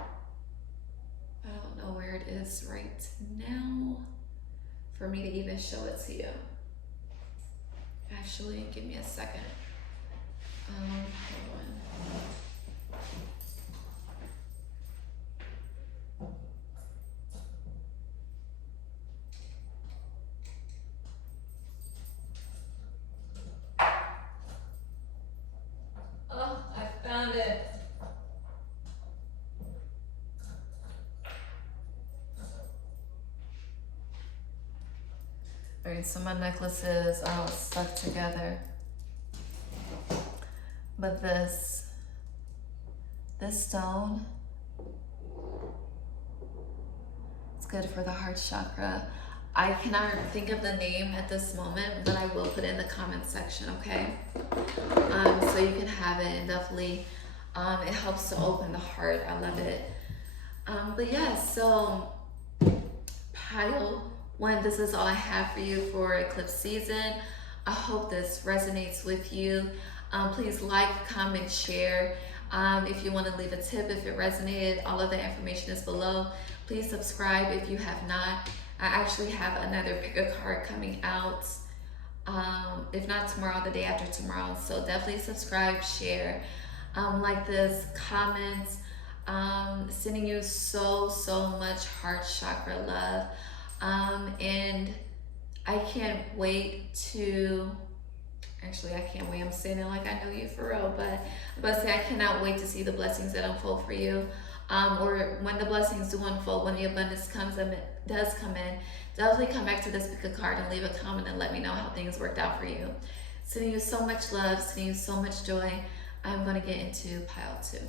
don't know where it is right now for me to even show it to you. Actually, give me a second. Hold on. Oh, I found it. All right, so my necklaces are all stuck together. But this stone, it's good for the heart chakra. I cannot think of the name at this moment, but I will put it in the comment section, okay? So you can have it, and definitely it helps to open the heart. I love it. But yeah, so pile one, this is all I have for you for eclipse season. I hope this resonates with you. Please like, comment, share. If you want to leave a tip, if it resonated, all of the information is below. Please subscribe if you have not. I actually have another pick a card coming out, if not tomorrow, the day after tomorrow. So definitely subscribe, share, like this, comment, sending you so much heart chakra love. And I can't wait to, actually I can't wait, I'm saying it like I know you for real, but I'm about to say I cannot wait to see the blessings that unfold for you. Or when the blessings do unfold, when the abundance does come in, definitely come back to this pick a card and leave a comment and let me know how things worked out for you. Sending you so much love, sending you so much joy. I'm going to get into pile two.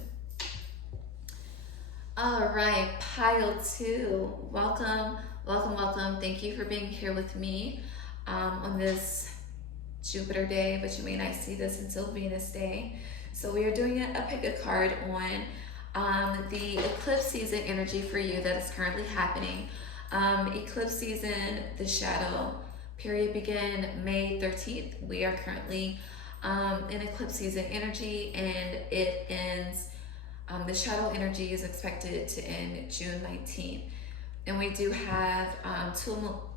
All right, pile two. Welcome, welcome, welcome. Thank you for being here with me on this Jupiter day, but you may not see this until Venus day. So we are doing a pick a card on the eclipse season energy for you that is currently happening. Eclipse season, the shadow period began May 13th. We are currently in eclipse season energy, and it ends, the shadow energy is expected to end June 19th. And we do have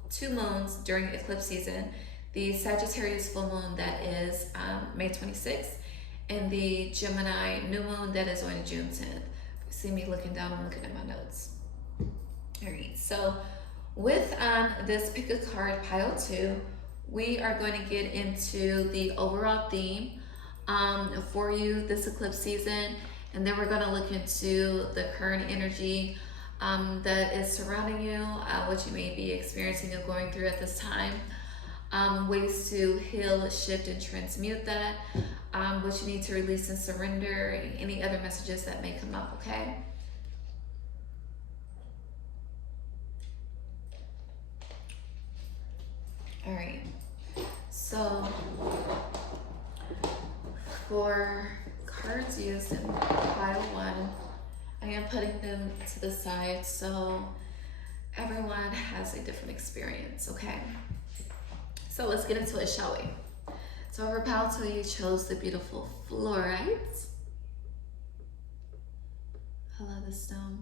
two moons during eclipse season. The Sagittarius full moon that is May 26th, and the Gemini new moon that is on June 10th. See me looking down, I'm looking at my notes. All right, so with this pick a card pile 2, we are going to get into the overall theme for you this eclipse season, and then we're going to look into the current energy that is surrounding you, what you may be experiencing or going through at this time, ways to heal, shift, and transmute that, what you need to release and surrender, and any other messages that may come up, okay? All right, so for cards used in pile 1, I am putting them to the side so everyone has a different experience, okay? So let's get into it, shall we? So for pile 2, you chose the beautiful Fluorite. I love this stone.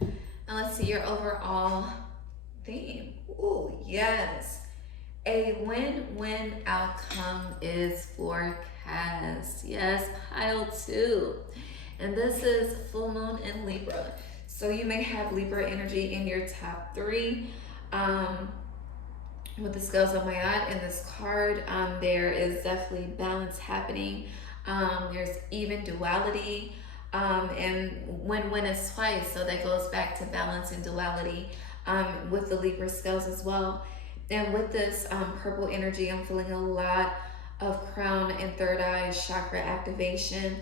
And let's see your overall theme. Ooh, yes. A win-win outcome is forecast. Yes, pile 2. And this is full moon in Libra. So you may have Libra energy in your top 3. With the scales of Mayat in this card, there is definitely balance happening. There's even duality. And win-win is twice. So that goes back to balance and duality. With the Libra scales as well. And with this purple energy, I'm feeling a lot of crown and third eye chakra activation.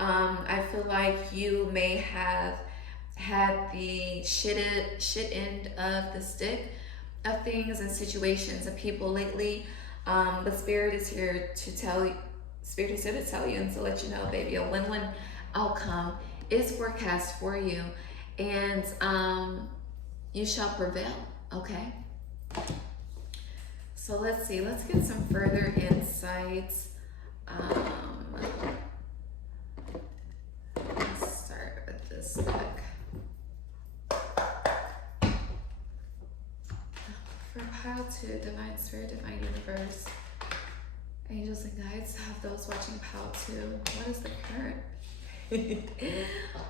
I feel like you may have had the shit end of the stick of things and situations and people lately. But Spirit is here to tell you, Spirit is here to tell you and to let you know, baby, a win-win outcome is forecast for you. And you shall prevail, okay? So let's see, let's get some further insights. Let's start with this deck. For pile 2, Divine Spirit, Divine Universe, Angels and Guides, have those watching pile 2. What is the current?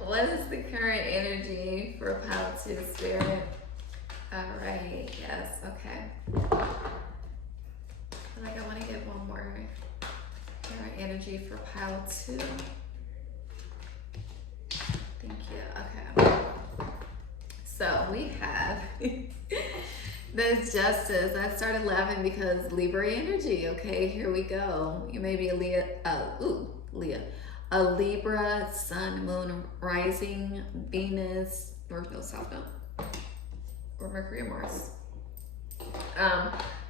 What is the current energy for pile 2, Spirit? All right, yes, okay. I feel like I want to get one more current energy for pile 2. Thank you, okay. So we have this Justice. I started laughing because Libra energy, okay, here we go. You may be a a Libra, Sun, Moon, Rising, Venus, North Node, South Node, or Mercury or Mars.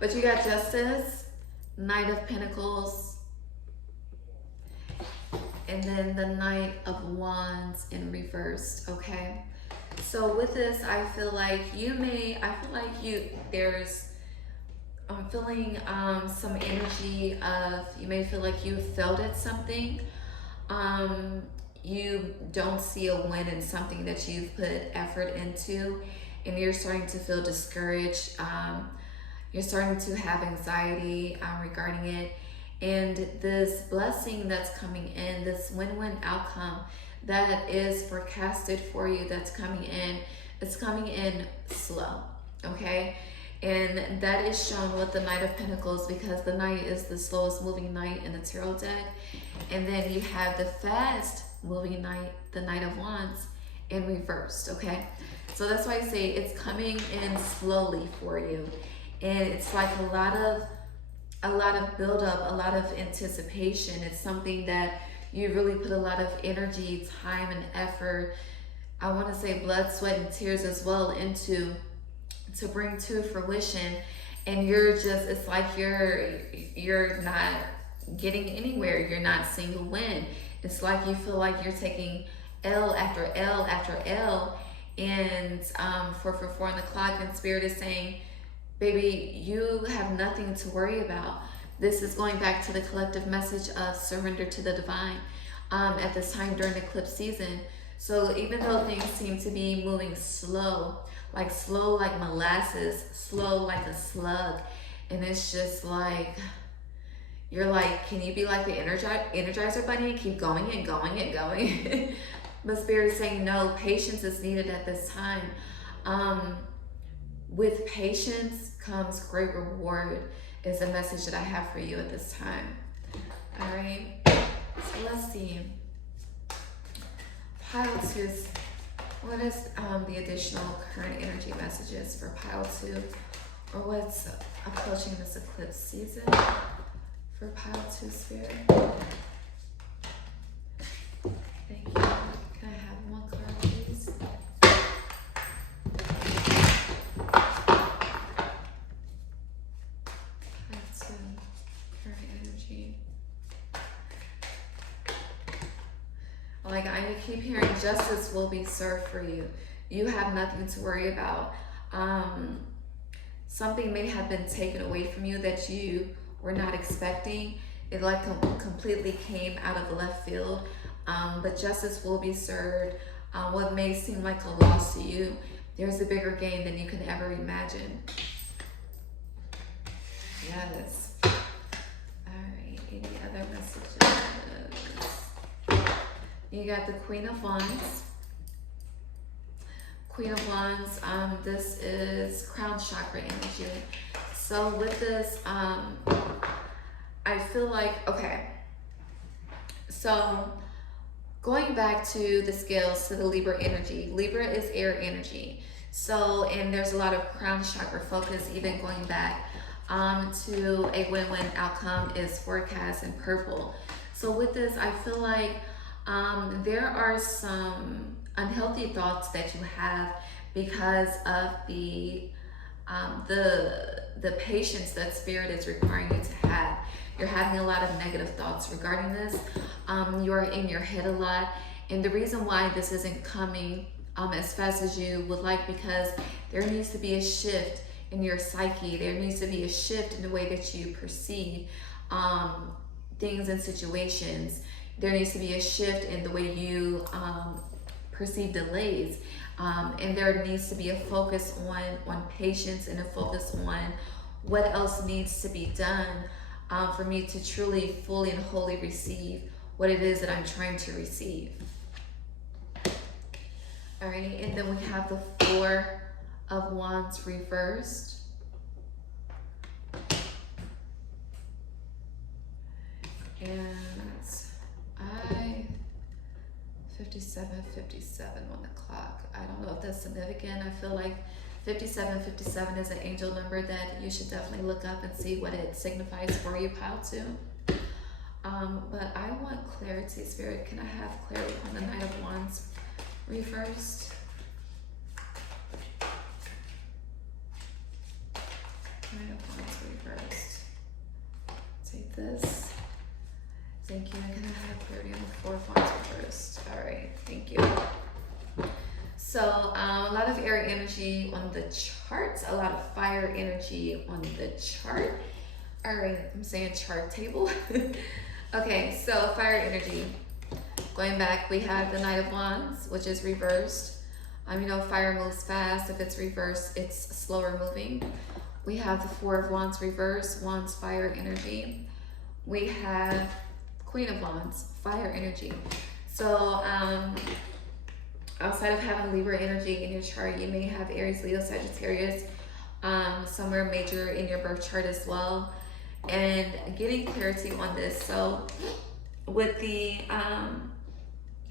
But you got Justice, Knight of Pentacles, and then the Knight of Wands in reversed, okay? So with this, I feel like I'm feeling some energy of, you may feel like you failed at something. You don't see a win in something that you've put effort into, and you're starting to feel discouraged. You're starting to have anxiety regarding it. And this blessing that's coming in, this win-win outcome that is forecasted for you, that's coming in, it's coming in slow, okay? And that is shown with the Knight of Pentacles, because the Knight is the slowest moving Knight in the tarot deck. And then you have the fast moving Knight, the Knight of Wands, in reversed, okay? So that's why I say it's coming in slowly for you. And it's like a lot of buildup, a lot of anticipation. It's something that you really put a lot of energy, time, and effort, I want to say blood, sweat, and tears as well, into to bring to fruition. And you're just, it's like you're not getting anywhere. You're not seeing a win. It's like you feel like you're taking L after L after L. And 4 on the clock, and Spirit is saying, baby, you have nothing to worry about. This is going back to the collective message of surrender to the divine at this time during eclipse season. So even though things seem to be moving slow, like slow like molasses, slow like a slug. And it's just like, you're like, can you be like the Energizer Bunny and keep going and going and going? But Spirit is saying, no, patience is needed at this time. With patience comes great reward, is the message that I have for you at this time. All right, so let's see. Pile 2, what is the additional current energy messages for Pile 2, or what's approaching this eclipse season for Pile 2, Spirit? Thank you. Can I have one card, please? Pile 2, current energy. Like, I keep hearing justice will be served for you. You have nothing to worry about. Something may have been taken away from you that you were not expecting. It like completely came out of left field. But justice will be served. What may seem like a loss to you, there's a bigger gain than you can ever imagine. Yes. All right, any other messages? You got the Queen of Wands. Queen of Wands, this is crown chakra energy. So with this, I feel like, okay, so going back to the scales, to the Libra energy. Libra is air energy. So, and there's a lot of crown chakra focus, even going back to a win-win outcome is forecast in purple. So with this, I feel like there are some unhealthy thoughts that you have because of the patience that Spirit is requiring you to have. You're having a lot of negative thoughts regarding this. You're in your head a lot. And the reason why this isn't coming as fast as you would like, because there needs to be a shift in your psyche. There needs to be a shift in the way that you perceive things and situations. There needs to be a shift in the way you perceive delays. And there needs to be a focus on patience and a focus on what else needs to be done for me to truly, fully, and wholly receive what it is that I'm trying to receive. Alrighty, and then we have the Four of Wands reversed. And I 57 on the clock. I don't know if that's significant. I feel like 57 is an angel number that you should definitely look up and see what it signifies for you, Pile 2. But I want clarity, Spirit. Can I have clarity on the Knight of Wands reversed? Knight of Wands reversed. Take this. Thank you. And can I have clarity on the Four of Wands reversed? All right. Thank you. So a lot of air energy on the charts, a lot of fire energy on the chart. All right, I'm saying chart table. Okay, so fire energy. Going back, we have the Knight of Wands, which is reversed. You know, fire moves fast. If it's reversed, it's slower moving. We have the Four of Wands reversed, Wands fire energy. We have Queen of Wands, fire energy. So outside of having Libra energy in your chart, you may have Aries, Leo, Sagittarius, somewhere major in your birth chart as well. And getting clarity on this. So with the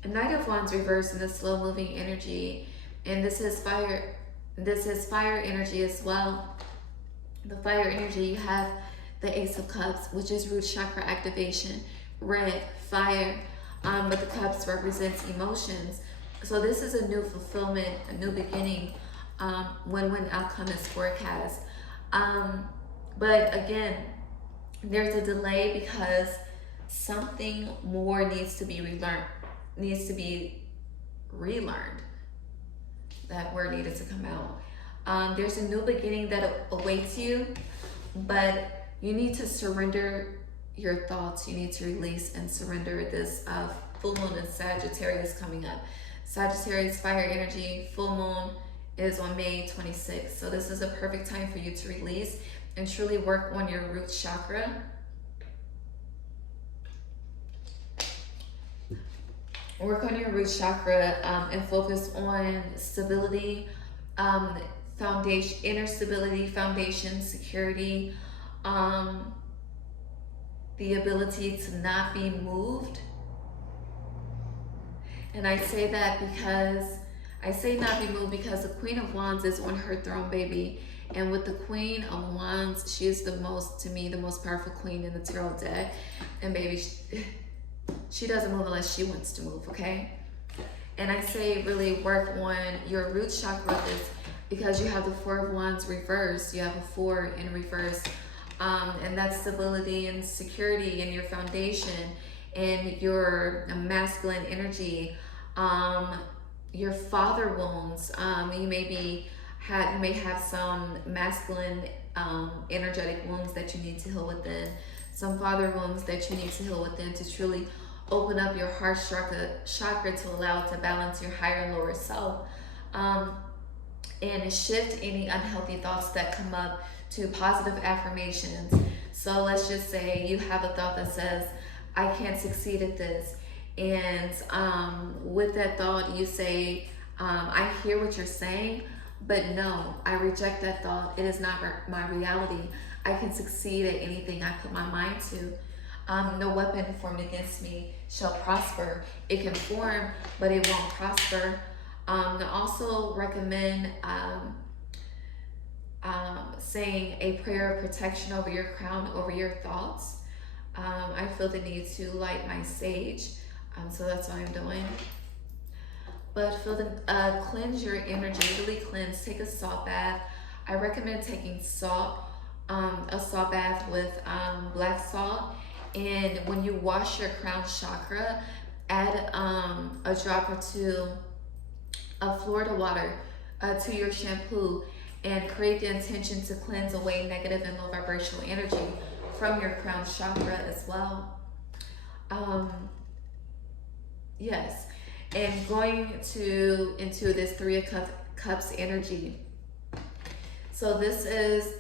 Knight of Wands reversed and the slow moving energy, and this is fire energy as well. The fire energy, you have the Ace of Cups, which is root chakra activation, red, fire, but the cups represents emotions. So this is a new fulfillment, a new beginning, win-win outcome is forecast. But again, there's a delay because something more needs to be relearned. That word needed to come out. There's a new beginning that awaits you, but you need to surrender your thoughts. You need to release and surrender this full moon and Sagittarius coming up. Sagittarius, fire energy, full moon is on May 26th. So this is a perfect time for you to release and truly work on your root chakra. Work on your root chakra and focus on stability, foundation, inner stability, foundation, security, the ability to not be moved. And I say that because, I say not be moved because the Queen of Wands is on her throne, baby. And with the Queen of Wands, she is the most, to me, the most powerful queen in the tarot deck. And baby, she doesn't move unless she wants to move, okay? And I say really work on your root chakra because you have the Four of Wands reversed. You have a 4 in reverse. And that's stability and security in your foundation and your masculine energy, your father wounds. You may have some masculine energetic wounds that you need to heal within, some father wounds that you need to heal within to truly open up your heart chakra to allow it to balance your higher and lower self, and shift any unhealthy thoughts that come up to positive affirmations. So let's just say you have a thought that says, I can't succeed at this. And with that thought, you say, I hear what you're saying, but no, I reject that thought. It is not my reality. I can succeed at anything I put my mind to. No weapon formed against me shall prosper. It can form, but it won't prosper. I also recommend saying a prayer of protection over your crown, over your thoughts. I feel the need to light my sage, so that's what I'm doing. But cleanse your energy, really cleanse. Take a salt bath. I recommend taking salt, a salt bath with black salt. And when you wash your crown chakra, add a drop or two of Florida water to your shampoo and create the intention to cleanse away negative and low vibrational energy from your crown chakra as well. Yes, and going into this Three of Cups energy. So this is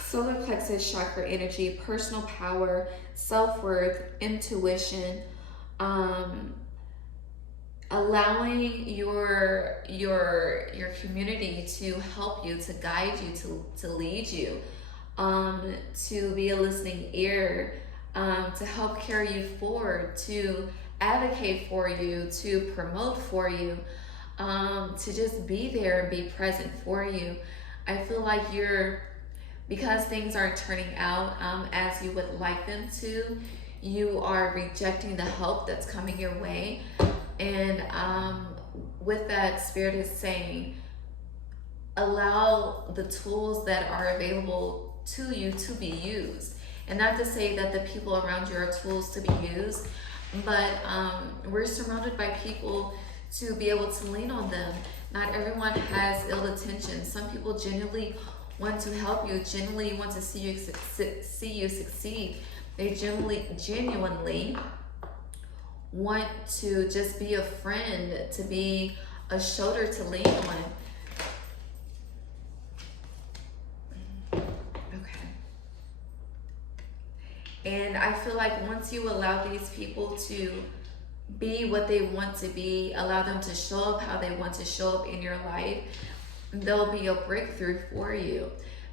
solar plexus chakra energy, personal power, self-worth, intuition, allowing your community to help you, to guide you, to lead you, to be a listening ear, to help carry you forward, to advocate for you, to promote for you, to just be there and be present for you. I feel like because things aren't turning out as you would like them to, you are rejecting the help that's coming your way. And with that, Spirit is saying, allow the tools that are available to you to be used. And not to say that the people around you are tools to be used, but we're surrounded by people to be able to lean on them. Not everyone has ill intentions. Some people genuinely want to help you, genuinely want to see you succeed. They genuinely want to just be a friend, to be a shoulder to lean on. Okay. And I feel like once you allow these people to be what they want to be, allow them to show up how they want to show up in your life, there'll be a breakthrough for you,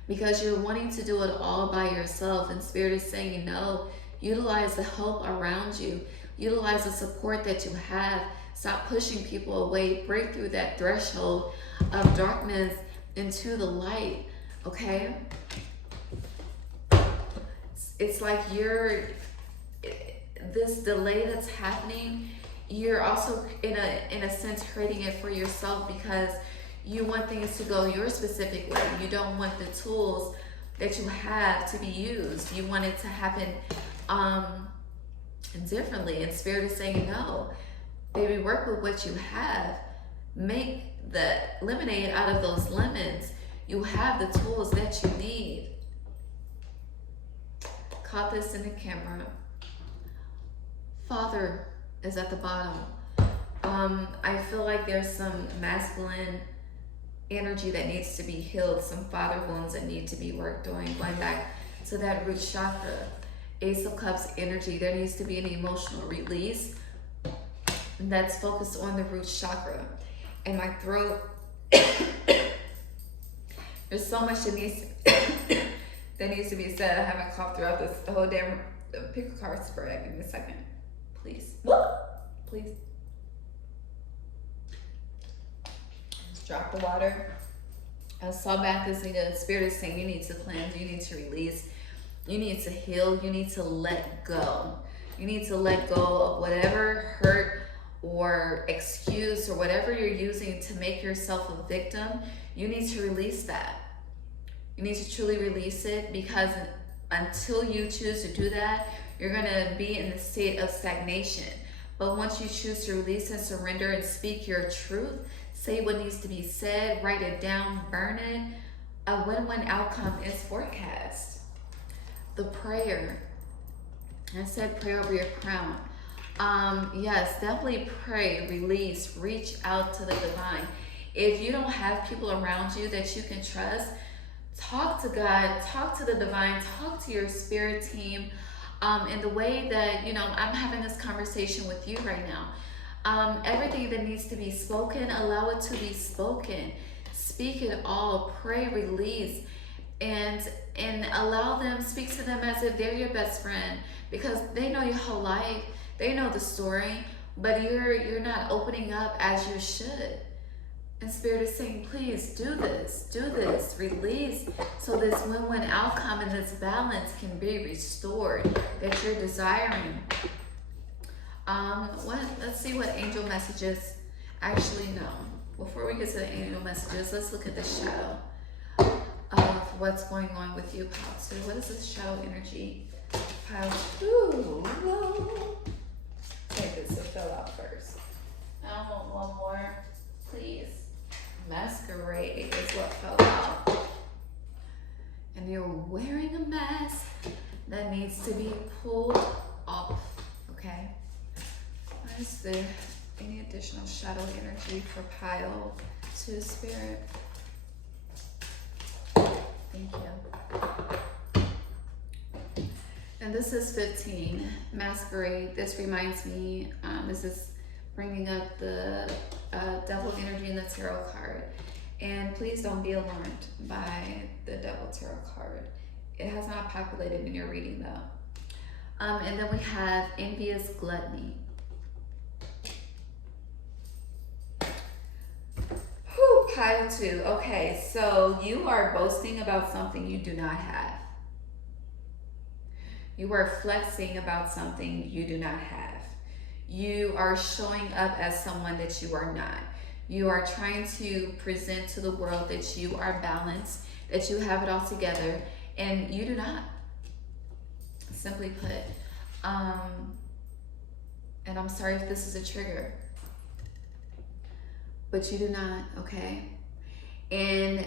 because you're wanting to do it all by yourself, and Spirit is saying no. Utilize the help around you. Utilize the support that you have. Stop pushing people away. Break through that threshold of darkness into the light, okay? It's like this delay that's happening, you're also in a sense creating it for yourself, because you want things to go your specific way. You don't want the tools that you have to be used. You want it to happen differently. And Spirit is saying no. Baby, work with what you have. Make the lemonade out of those lemons. You have the tools that you need. Caught this in the camera. Father is at the bottom. I feel like there's some masculine energy that needs to be healed, some father wounds that need to be worked on, going back to that root chakra. Ace of Cups energy, there needs to be an emotional release that's focused on the root chakra. And my throat, there's so much that needs to be said. I haven't coughed throughout the whole damn pick a card spread. Give me a second, please. Please. Just drop the water. Saw back is the spirit is saying you need to cleanse, you need to release, you need to heal, you need to let go. You need to let go of whatever hurt or excuse or whatever you're using to make yourself a victim. You need to release that. You need to truly release it, because until you choose to do that, you're going to be in the state of stagnation. But once you choose to release and surrender and speak your truth, say what needs to be said, write it down, burn it, a win-win outcome is forecast. The prayer. I said pray over your crown. Yes, definitely pray, release, reach out to the divine. If you don't have people around you that you can trust, talk to God, talk to the divine, talk to your spirit team in the way that, I'm having this conversation with you right now. Everything that needs to be spoken, allow it to be spoken. Speak it all, pray, release, and allow them, speak to them as if they're your best friend, because they know your whole life, they know the story, but you're not opening up as you should. And Spirit is saying, please do this, release, so this win-win outcome and this balance can be restored that you're desiring. Let's see what angel messages actually know. Before we get to the angel messages, let's look at the shadow of what's going on with you, Pile 2. What is this shadow energy? Pile 2. Okay, this will fill out first. I want one more, please. Masquerade is what fell out. And you're wearing a mask that needs to be pulled off, okay? What is there any additional shadow energy for Pile 2, Spirit? Thank you. And this is 15, Masquerade. This reminds me, this is bringing up the Devil energy in the tarot card. And please don't be alarmed by the Devil tarot card. It has not populated in your reading though. And then we have Envious Gluttony. Whew, Pile 2. Okay, so you are boasting about something you do not have. You are flexing about something you do not have. You are showing up as someone that you are not. You are trying to present to the world that you are balanced, that you have it all together, and you do not. Simply put. And I'm sorry if this is a trigger, but you do not, okay? And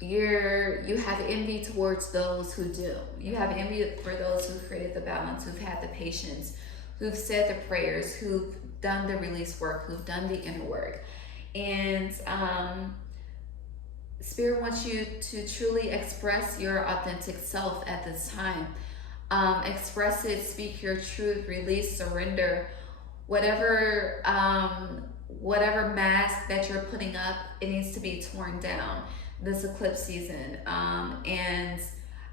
you have envy towards those who do. You have envy for those who created the balance, who've had the patience, who've said the prayers, who've done the release work, who've done the inner work. And Spirit wants you to truly express your authentic self at this time. Express it, speak your truth, release, surrender. Whatever mask that you're putting up, it needs to be torn down this eclipse season. And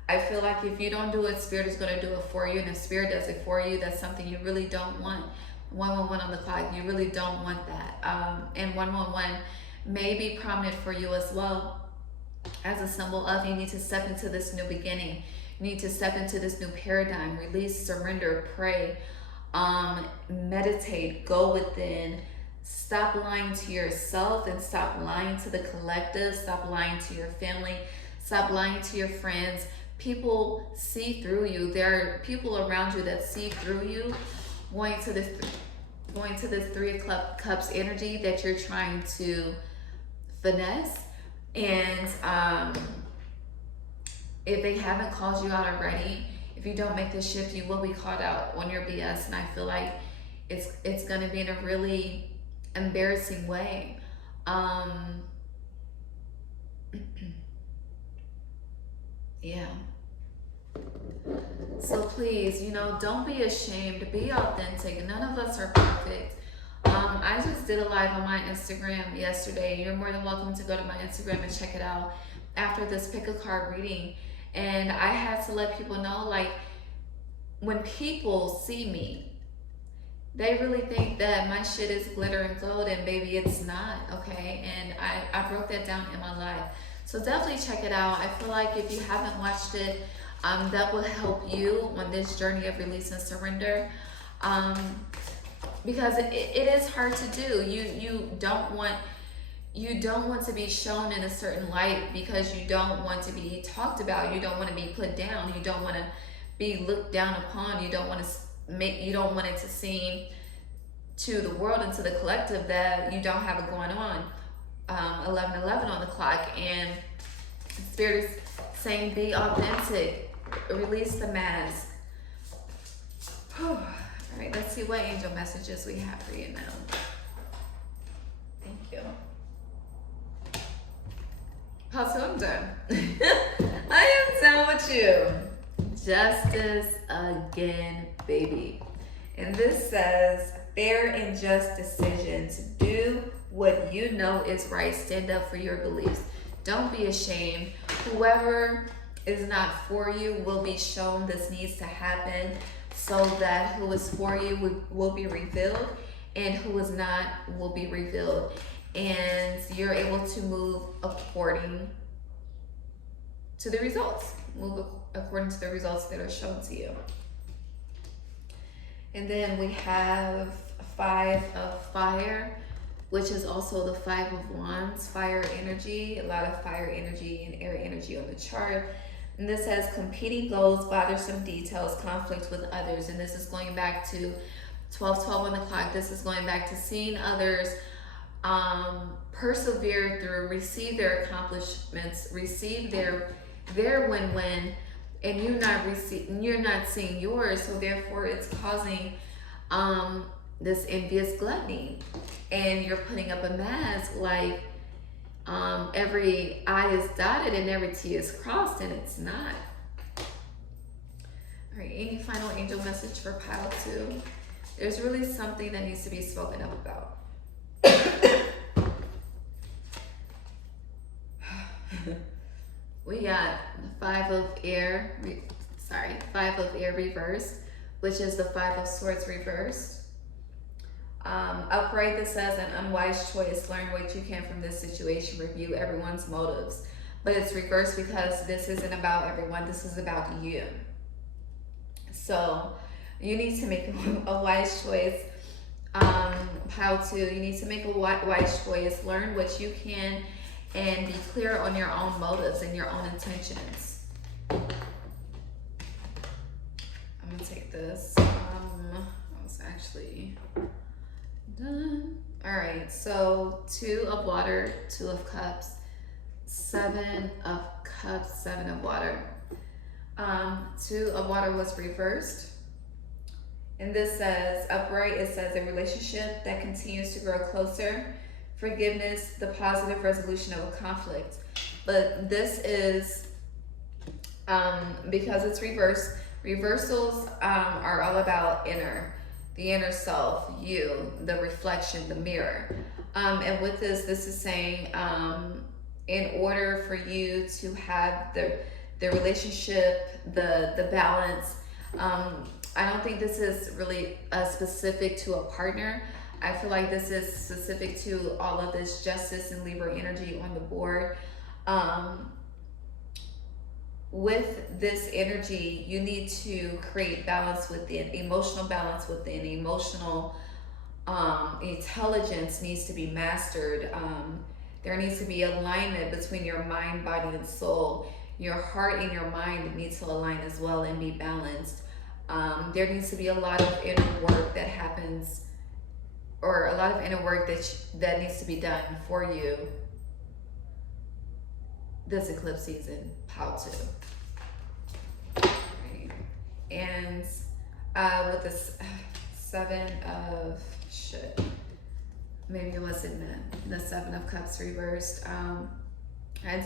I feel like if you don't do it, Spirit is going to do it for you. And if Spirit does it for you, that's something you really don't want. 111 on the clock, you really don't want that. And 111 may be prominent for you as well, as a symbol of you need to step into this new beginning. You need to step into this new paradigm. Release, surrender, pray, meditate, go within. Stop lying to yourself and stop lying to the collective. Stop lying to your family. Stop lying to your friends. People see through you. There are people around you that see through you, going to this 3 of Cups energy that you're trying to finesse. And if they haven't called you out already, if you don't make the shift, you will be called out on your BS. And I feel like it's going to be in a really embarrassing way. Yeah. So please, you know, don't be ashamed. Be authentic. None of us are perfect. I just did a live on my Instagram yesterday. You're more than welcome to go to my Instagram and check it out after this pick a card reading. And I had to let people know, like, when people see me, they really think that my shit is glitter and gold, and baby, it's not, okay? And I broke that down in my life. So definitely check it out. I feel like if you haven't watched it, that will help you on this journey of release and surrender. Because it is hard to do. You don't want to be shown in a certain light, because you don't want to be talked about. You don't want to be put down. You don't want to be looked down upon. You don't want it to seem to the world and to the collective that you don't have it going on. 11:11 on the clock, and Spirit is saying be authentic, release the mask. All right, let's see what angel messages we have for you now. Thank you. Also, I'm done. I am done with you. Justice again, baby. And this says, fair and just decisions. Do what you know is right. Stand up for your beliefs. Don't be ashamed. Whoever is not for you will be shown this needs to happen, so that who is for you will be revealed, and who is not will be revealed. And you're able to move according to the results. Move according to the results that are shown to you. And then we have 5 of fire, which is also the 5 of wands, fire energy, a lot of fire energy and air energy on the chart. And this says competing goals, bothersome details, conflict with others. And this is going back to 12:12 on the clock. This is going back to seeing others persevere through, receive their accomplishments, receive their win-win, and you're not seeing yours. So therefore it's causing this envious gluttony, and you're putting up a mask like every I is dotted and every T is crossed, and it's not. All right, any final angel message for pile 2? There's really something that needs to be spoken up about. We got the 5 of air, 5 of air reversed, which is the 5 of swords reversed. Upright, this says an unwise choice. Learn what you can from this situation. Review everyone's motives. But it's reversed because this isn't about everyone. This is about you. So you need to make a wise choice. Pile 2, you need to make a wise choice. Learn what you can and be clear on your own motives and your own intentions. I'm gonna take this. I was actually done. All right, so 2 of water, 2 of cups, 7 of cups, 7 of water. 2 of water was reversed. And this says, upright, it says a relationship that continues to grow closer. Forgiveness, the positive resolution of a conflict. But this is, because it's reversed, reversals are all about the inner self, you, the reflection, the mirror. And with this is saying, in order for you to have the relationship, the balance, I don't think this is really specific to a partner. I feel like this is specific to all of this justice and Libra energy on the board. With this energy, you need to create balance within, emotional balance within, emotional intelligence needs to be mastered. There needs to be alignment between your mind, body, and soul. Your heart and your mind need to align as well and be balanced. There needs to be a lot of inner work that happens, or a lot of inner work that needs to be done for you this eclipse season, pile 2. Right. And with this 7 of maybe it wasn't the Seven of Cups reversed. I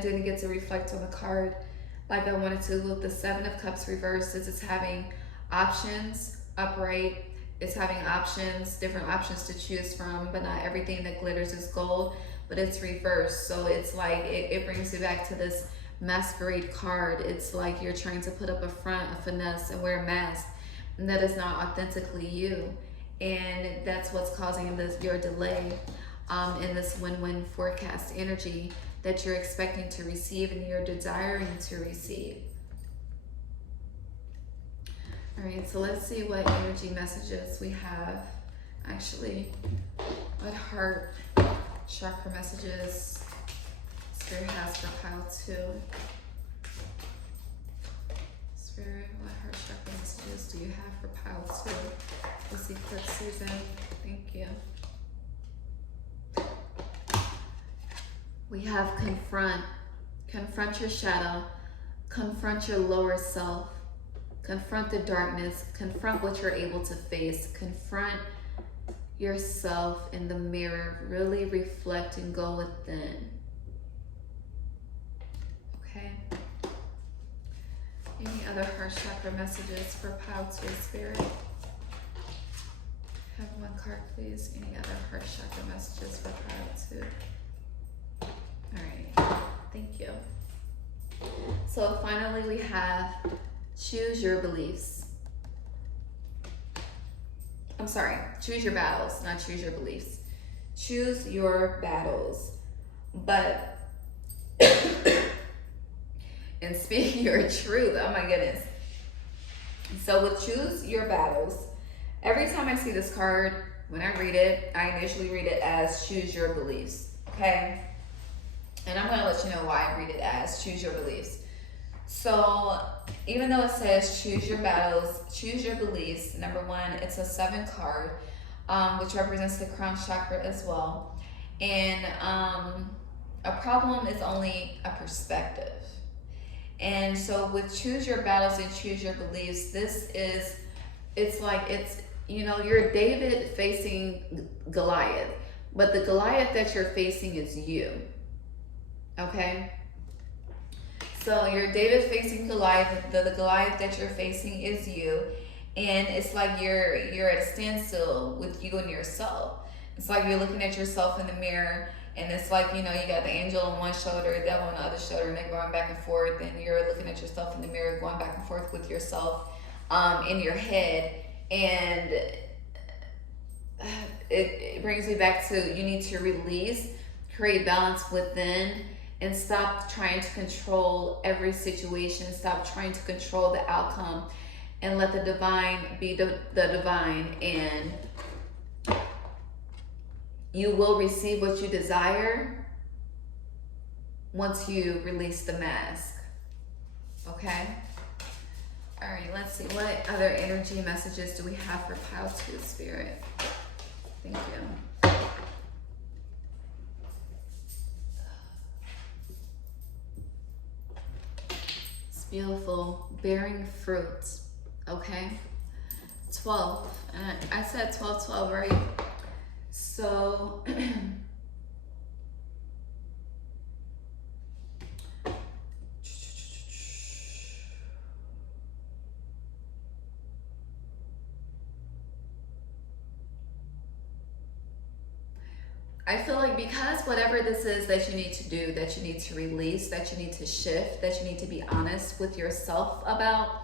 didn't get to reflect on the card like I wanted to. With the Seven of Cups reversed, it's having options. Upright, it's having options, different options to choose from, but not everything that glitters is gold, but it's reversed. So it's like, it brings you back to this masquerade card. It's like you're trying to put up a front, a finesse, and wear a mask, and that is not authentically you. And that's what's causing your delay in this win-win forecast energy that you're expecting to receive and you're desiring to receive. All right, so let's see what energy messages we have. Actually, what heart chakra messages Spirit has for pile 2. Spirit, what heart chakra messages do you have for pile 2 this eclipse season? Thank you. We have confront. Confront your shadow. Confront your lower self. Confront the darkness. Confront what you're able to face. Confront yourself in the mirror. Really reflect and go within. Okay. Any other heart chakra messages for pile 2 Spirit? Have one card, please. Any other heart chakra messages for pile 2? All right. Thank you. So finally we have choose your beliefs. I'm sorry, choose your battles, not choose your beliefs. Choose your battles. But, and speak your truth, oh my goodness. So with choose your battles, every time I see this card, when I read it, I initially read it as choose your beliefs, okay? And I'm gonna let you know why I read it as choose your beliefs. So even though it says choose your battles, choose your beliefs, number 1, it's a 7 card, which represents the crown chakra as well. And a problem is only a perspective. And so with choose your battles and choose your beliefs, it's like, you know, you're David facing Goliath, but the Goliath that you're facing is you, okay? So you're David facing Goliath, the Goliath that you're facing is you, and it's like you're at a standstill with you and yourself. It's like you're looking at yourself in the mirror, and it's like, you know, you got the angel on one shoulder, devil on the other shoulder, and they're going back and forth, and you're looking at yourself in the mirror, going back and forth with yourself in your head, and it brings me back to you need to release, create balance within, and stop trying to control every situation. Stop trying to control the outcome and let the divine be the divine. And you will receive what you desire once you release the mask. Okay? All right, let's see. What other energy messages do we have for pile 2 Spirit? Thank you. Beautiful, bearing fruits, okay? 12, and I said 12, 12, right? So, I feel like because whatever this is that you need to do, that you need to release, that you need to shift, that you need to be honest with yourself about,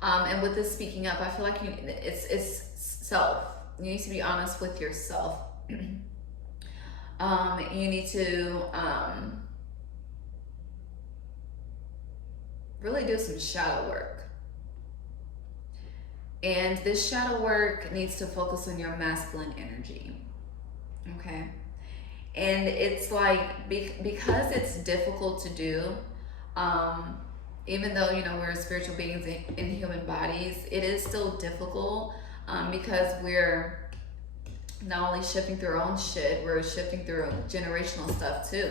and with this speaking up, I feel like it's self. You need to be honest with yourself. You need to really do some shadow work. And this shadow work needs to focus on your masculine energy, okay? And it's like, because it's difficult to do, even though, you know, we're spiritual beings in human bodies, it is still difficult because we're not only shifting through our own shit, we're shifting through generational stuff too.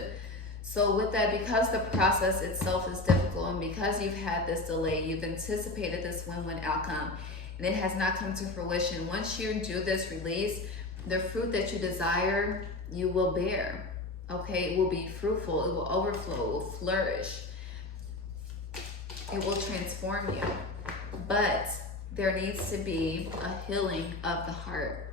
So with that, because the process itself is difficult, and because you've had this delay, you've anticipated this win-win outcome, and it has not come to fruition. Once you do this release, the fruit that you desire, you will bear. Okay, it will be fruitful, it will overflow, it will flourish, it will transform you. But there needs to be a healing of the heart.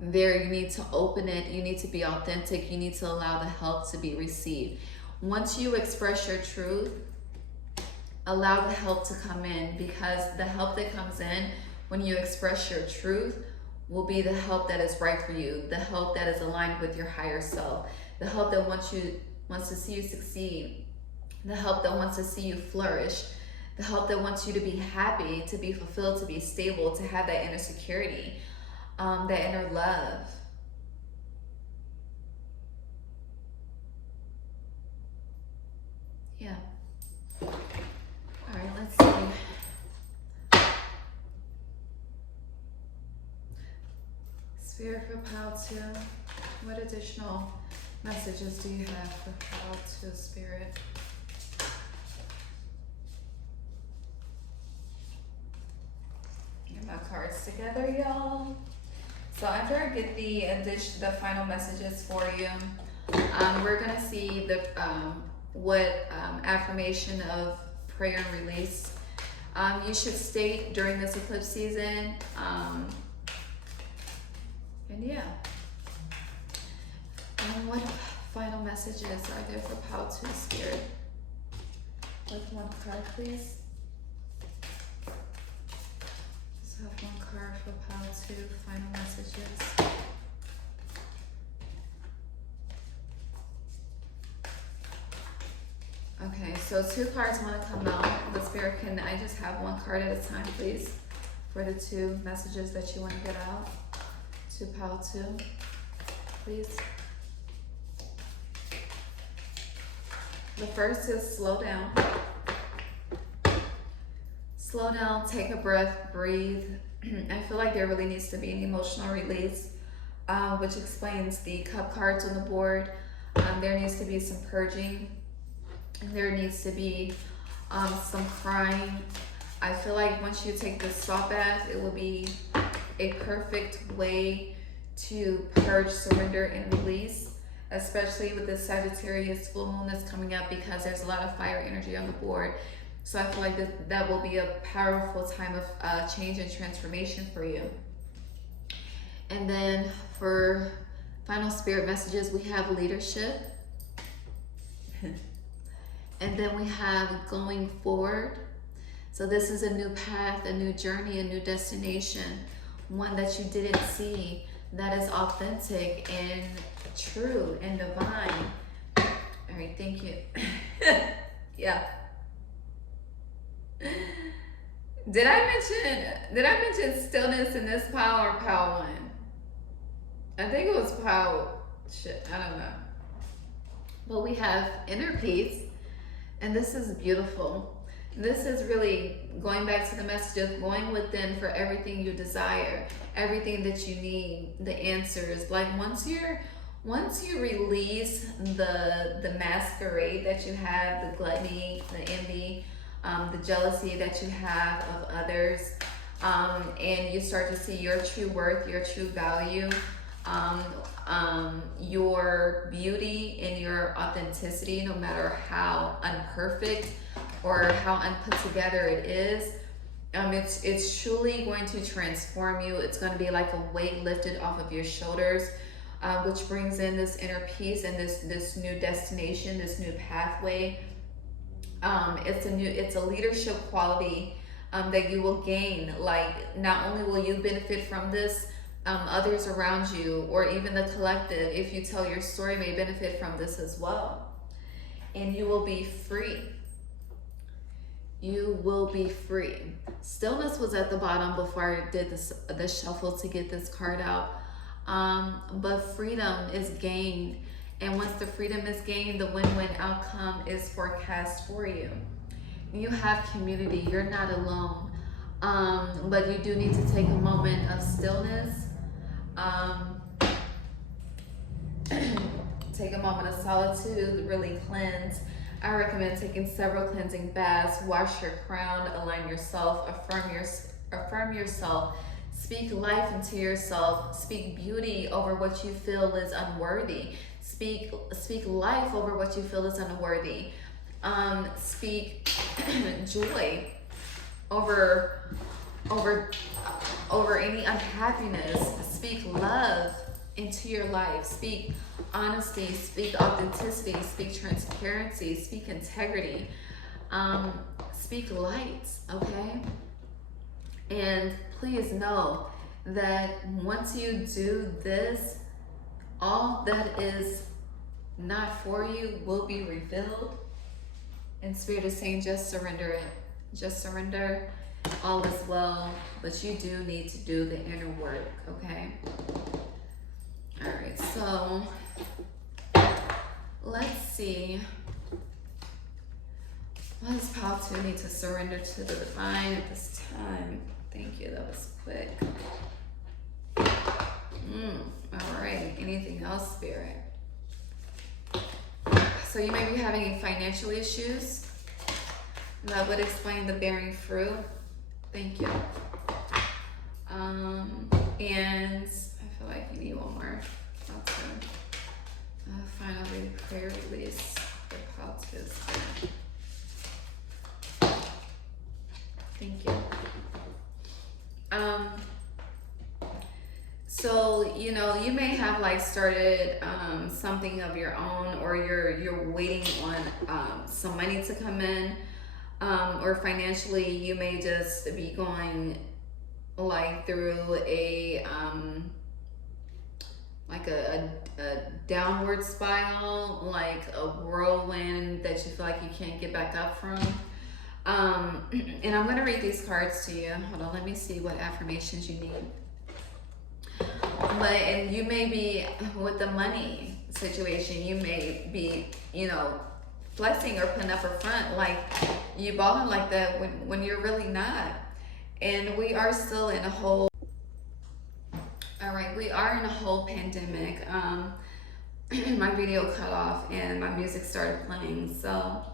There, you need to open it, you need to be authentic, you need to allow the help to be received. Once you express your truth, allow the help to come in, because the help that comes in when you express your truth will be the help that is right for you, the help that is aligned with your higher self, the help that wants to see you succeed, the help that wants to see you flourish, the help that wants you to be happy, to be fulfilled, to be stable, to have that inner security, that inner love. Yeah. All right, let's see. Spirit for Pile 2. What additional messages do you have for Pile 2, Spirit? Get my cards together, y'all. So after I get the final messages for you, we're gonna see the what affirmation of prayer and release you should state during this eclipse season. And yeah. And what final messages are there for Pile 2, Spirit? With one card, please. Let's have one card for Pile 2, final messages. Okay, so 2 cards want to come out. The Spirit, can I just have one card at a time, please? For the 2 messages that you want to get out to Pile 2, please. The first is slow down. Slow down, take a breath, breathe. I feel like there really needs to be an emotional release, which explains the cup cards on the board. There needs to be some purging, and there needs to be some crying. I feel like once you take this salt bath, it will be a perfect way to purge, surrender, and release, especially with the Sagittarius full moon that's coming up, because there's a lot of fire energy on the board. So I feel like that will be a powerful time of change and transformation for you. And then for final Spirit messages, we have leadership. And then we have going forward. So this is a new path, a new journey, a new destination, one that you didn't see, that is authentic and true and divine. All right, thank you. Yeah. Did I mention stillness in this pile or pile 1? I think it was pile, I don't know. But we have inner peace, and this is beautiful. This is really going back to the message of going within for everything you desire, everything that you need, the answers. Like once you release the masquerade that you have, the gluttony, the envy, the jealousy that you have of others, and you start to see your true worth, your true value, your beauty and your authenticity, no matter how imperfect or how unput together it is, it's truly going to transform you. It's going to be like a weight lifted off of your shoulders, which brings in this inner peace and this new destination, this new pathway. It's a leadership quality that you will gain. Like, not only will you benefit from this, others around you, or even the collective, if you tell your story, may benefit from this as well. And you will be free. You will be free. Stillness was at the bottom before I did the shuffle to get this card out. But freedom is gained. And once the freedom is gained, the win-win outcome is forecast for you. You have community. You're not alone. But you do need to take a moment of stillness. Take a moment of solitude, really cleanse. I recommend taking several cleansing baths, wash your crown, align yourself, affirm yourself, speak life into yourself, speak beauty over what you feel is unworthy, speak life over what you feel is unworthy, speak joy over any unhappiness, speak love into your life, speak honesty, speak authenticity, speak transparency, speak integrity, speak light, okay? And please know that once you do this, all that is not for you will be revealed. And Spirit is saying, just surrender it. Just surrender. All is well, but you do need to do the inner work, okay? All right, so let's see. What does Pal 2 need to surrender to the divine at this time? Thank you, that was quick. All right, anything else, Spirit? So you may be having financial issues. That would explain the bearing fruit. Thank you. And I feel like you need one more. Final prayer release for Pal 2. Thank you. So, you know, you may have like started something of your own, or you're waiting on some money to come in, or financially you may just be going like through a like a downward spiral, like a whirlwind that you feel like you can't get back up from. And I'm going to read these cards to you. Hold on, let me see what affirmations you need. And you may be, with the money situation, you may be, you know, flexing or putting up a front like you balling like that when you're really not. And we are still in a whole, all right, we are in a whole pandemic. My video cut off and my music started playing. So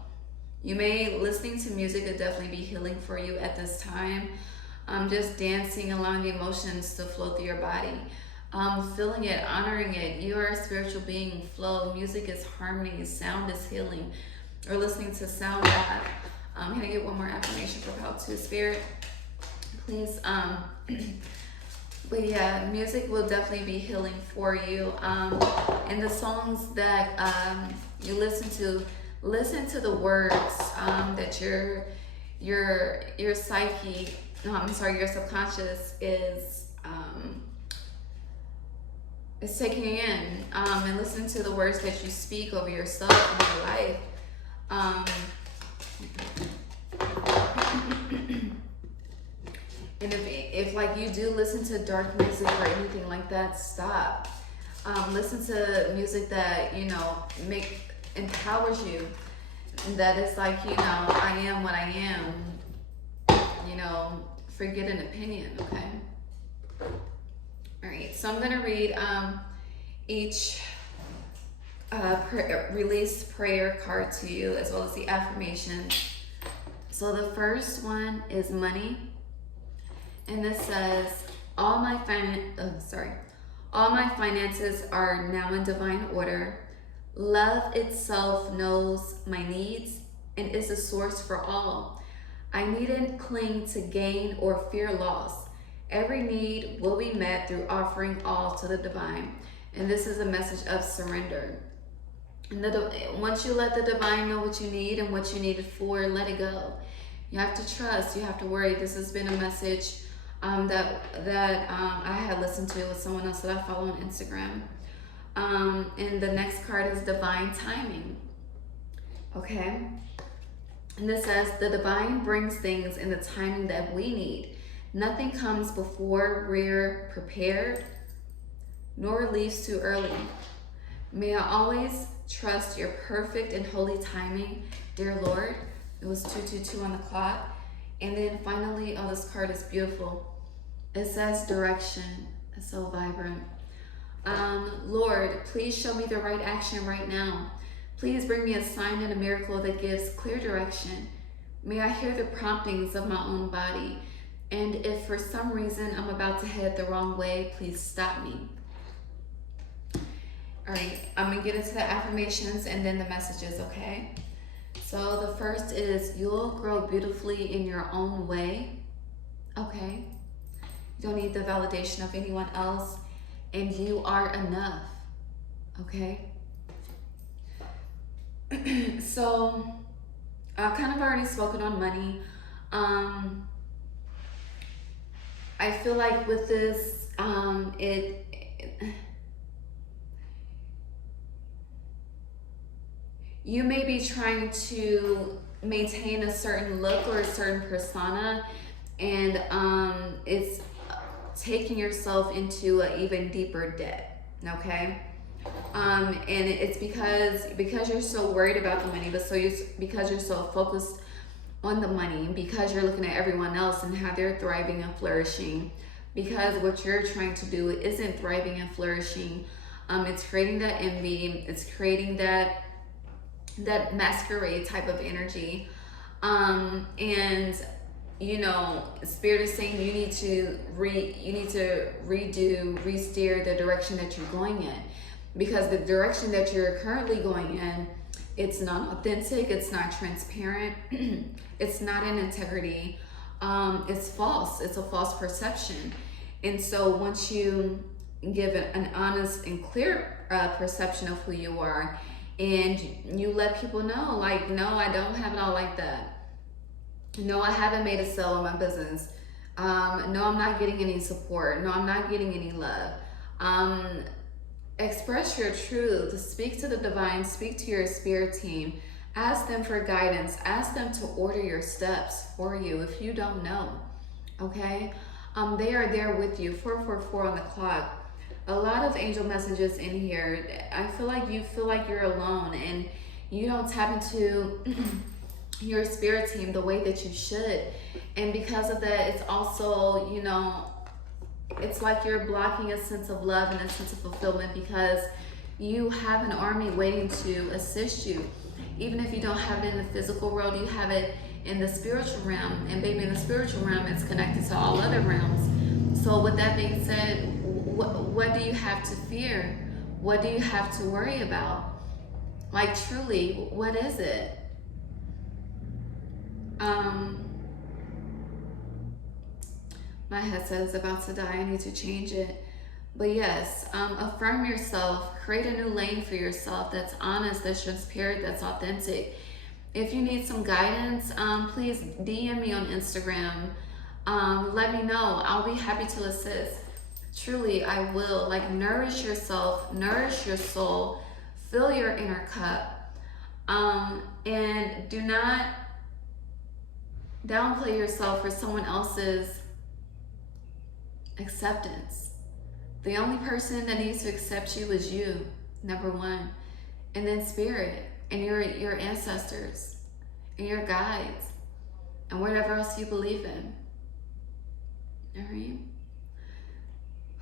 you may, listening to music could definitely be healing for you at this time. Just dancing, allowing the emotions to flow through your body. Feeling it, honoring it. You are a spiritual being. Flow. Music is harmony. Sound is healing. Or listening to sound bath. Can I get one more affirmation for Pal 2, Spirit? Please. But yeah, music will definitely be healing for you. And the songs that you listen to the words that your psyche, your subconscious is taking in, and listen to the words that you speak over yourself and your life. And if like you do listen to dark music or anything like that, stop. Listen to music that, you know, empowers you. That is like, you know, I am what I am. You know, forget an opinion, okay? All right, so I'm gonna read each release prayer card to you, as well as the affirmations. So the first one is money. And this says, all my finances are now in divine order. Love itself knows my needs and is a source for all. I needn't cling to gain or fear loss. Every need will be met through offering all to the divine. And this is a message of surrender. And once you let the divine know what you need and what you need it for, let it go. You have to trust. You have to worry. This has been a message that I had listened to with someone else that I follow on Instagram. And the next card is divine timing. Okay? And this says, the divine brings things in the timing that we need. Nothing comes before we're prepared, nor leaves too early. May I always trust your perfect and holy timing, dear Lord. It was 222 on the clock. And then finally, oh, this card is beautiful. It says direction. It's so vibrant. Lord, please show me the right action right now. Please bring me a sign and a miracle that gives clear direction. May I hear the promptings of my own body. And if for some reason I'm about to head the wrong way, please stop me. All right, I'm gonna get into the affirmations and then the messages, okay? So the first is, you'll grow beautifully in your own way, okay? You don't need the validation of anyone else, and you are enough, okay? So I kind of already spoken on money. I feel like with this, you may be trying to maintain a certain look or a certain persona, and it's taking yourself into an even deeper debt, okay? And it's because you're so worried about the money, because you're so focused on the money, because you're looking at everyone else and how they're thriving and flourishing, because what you're trying to do isn't thriving and flourishing. It's creating that envy, it's creating that masquerade type of energy, and you know, Spirit is saying you need to re-steer the direction that you're going in, because the direction that you're currently going in, it's not authentic, it's not transparent, it's not in integrity, it's false, it's a false perception. And so once you give an honest and clear perception of who you are, and you let people know, like, no, I don't have it all like that. No, I haven't made a sale in my business. No, I'm not getting any support. No, I'm not getting any love. Express your truth. Speak to the divine. Speak to your spirit team. Ask them for guidance. Ask them to order your steps for you if you don't know. Okay? They are there with you. 444 on the clock. A lot of angel messages in here. I feel like you're alone and you don't tap into your spirit team the way that you should. And because of that, it's also, you know, it's like you're blocking a sense of love and a sense of fulfillment, because you have an army waiting to assist you. Even if you don't have it in the physical world, you have it in the spiritual realm. And baby, in the spiritual realm, it's connected to all other realms. So with that being said, what do you have to fear? What do you have to worry about? Like, truly, what is it? My headset is about to die. I need to change it. But yes, affirm yourself. Create a new lane for yourself that's honest, that's transparent, that's authentic. If you need some guidance, please DM me on Instagram. Let me know. I'll be happy to assist. Truly, I will. Like, nourish yourself, nourish your soul, fill your inner cup, and do not downplay yourself for someone else's acceptance. The only person that needs to accept you is you, number one, and then spirit and your ancestors and your guides and whatever else you believe in. All right.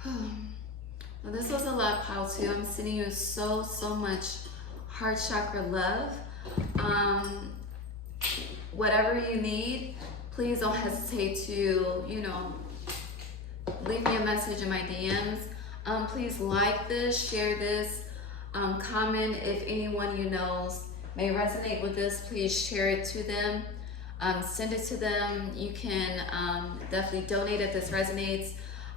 Well, this was a lot, pile 2. I'm sending you so much heart chakra love. Whatever you need, please don't hesitate to, you know, leave me a message in my DMs. Please like this, share this, comment if anyone you know may resonate with this. Please share it to them, send it to them. You can definitely donate if this resonates.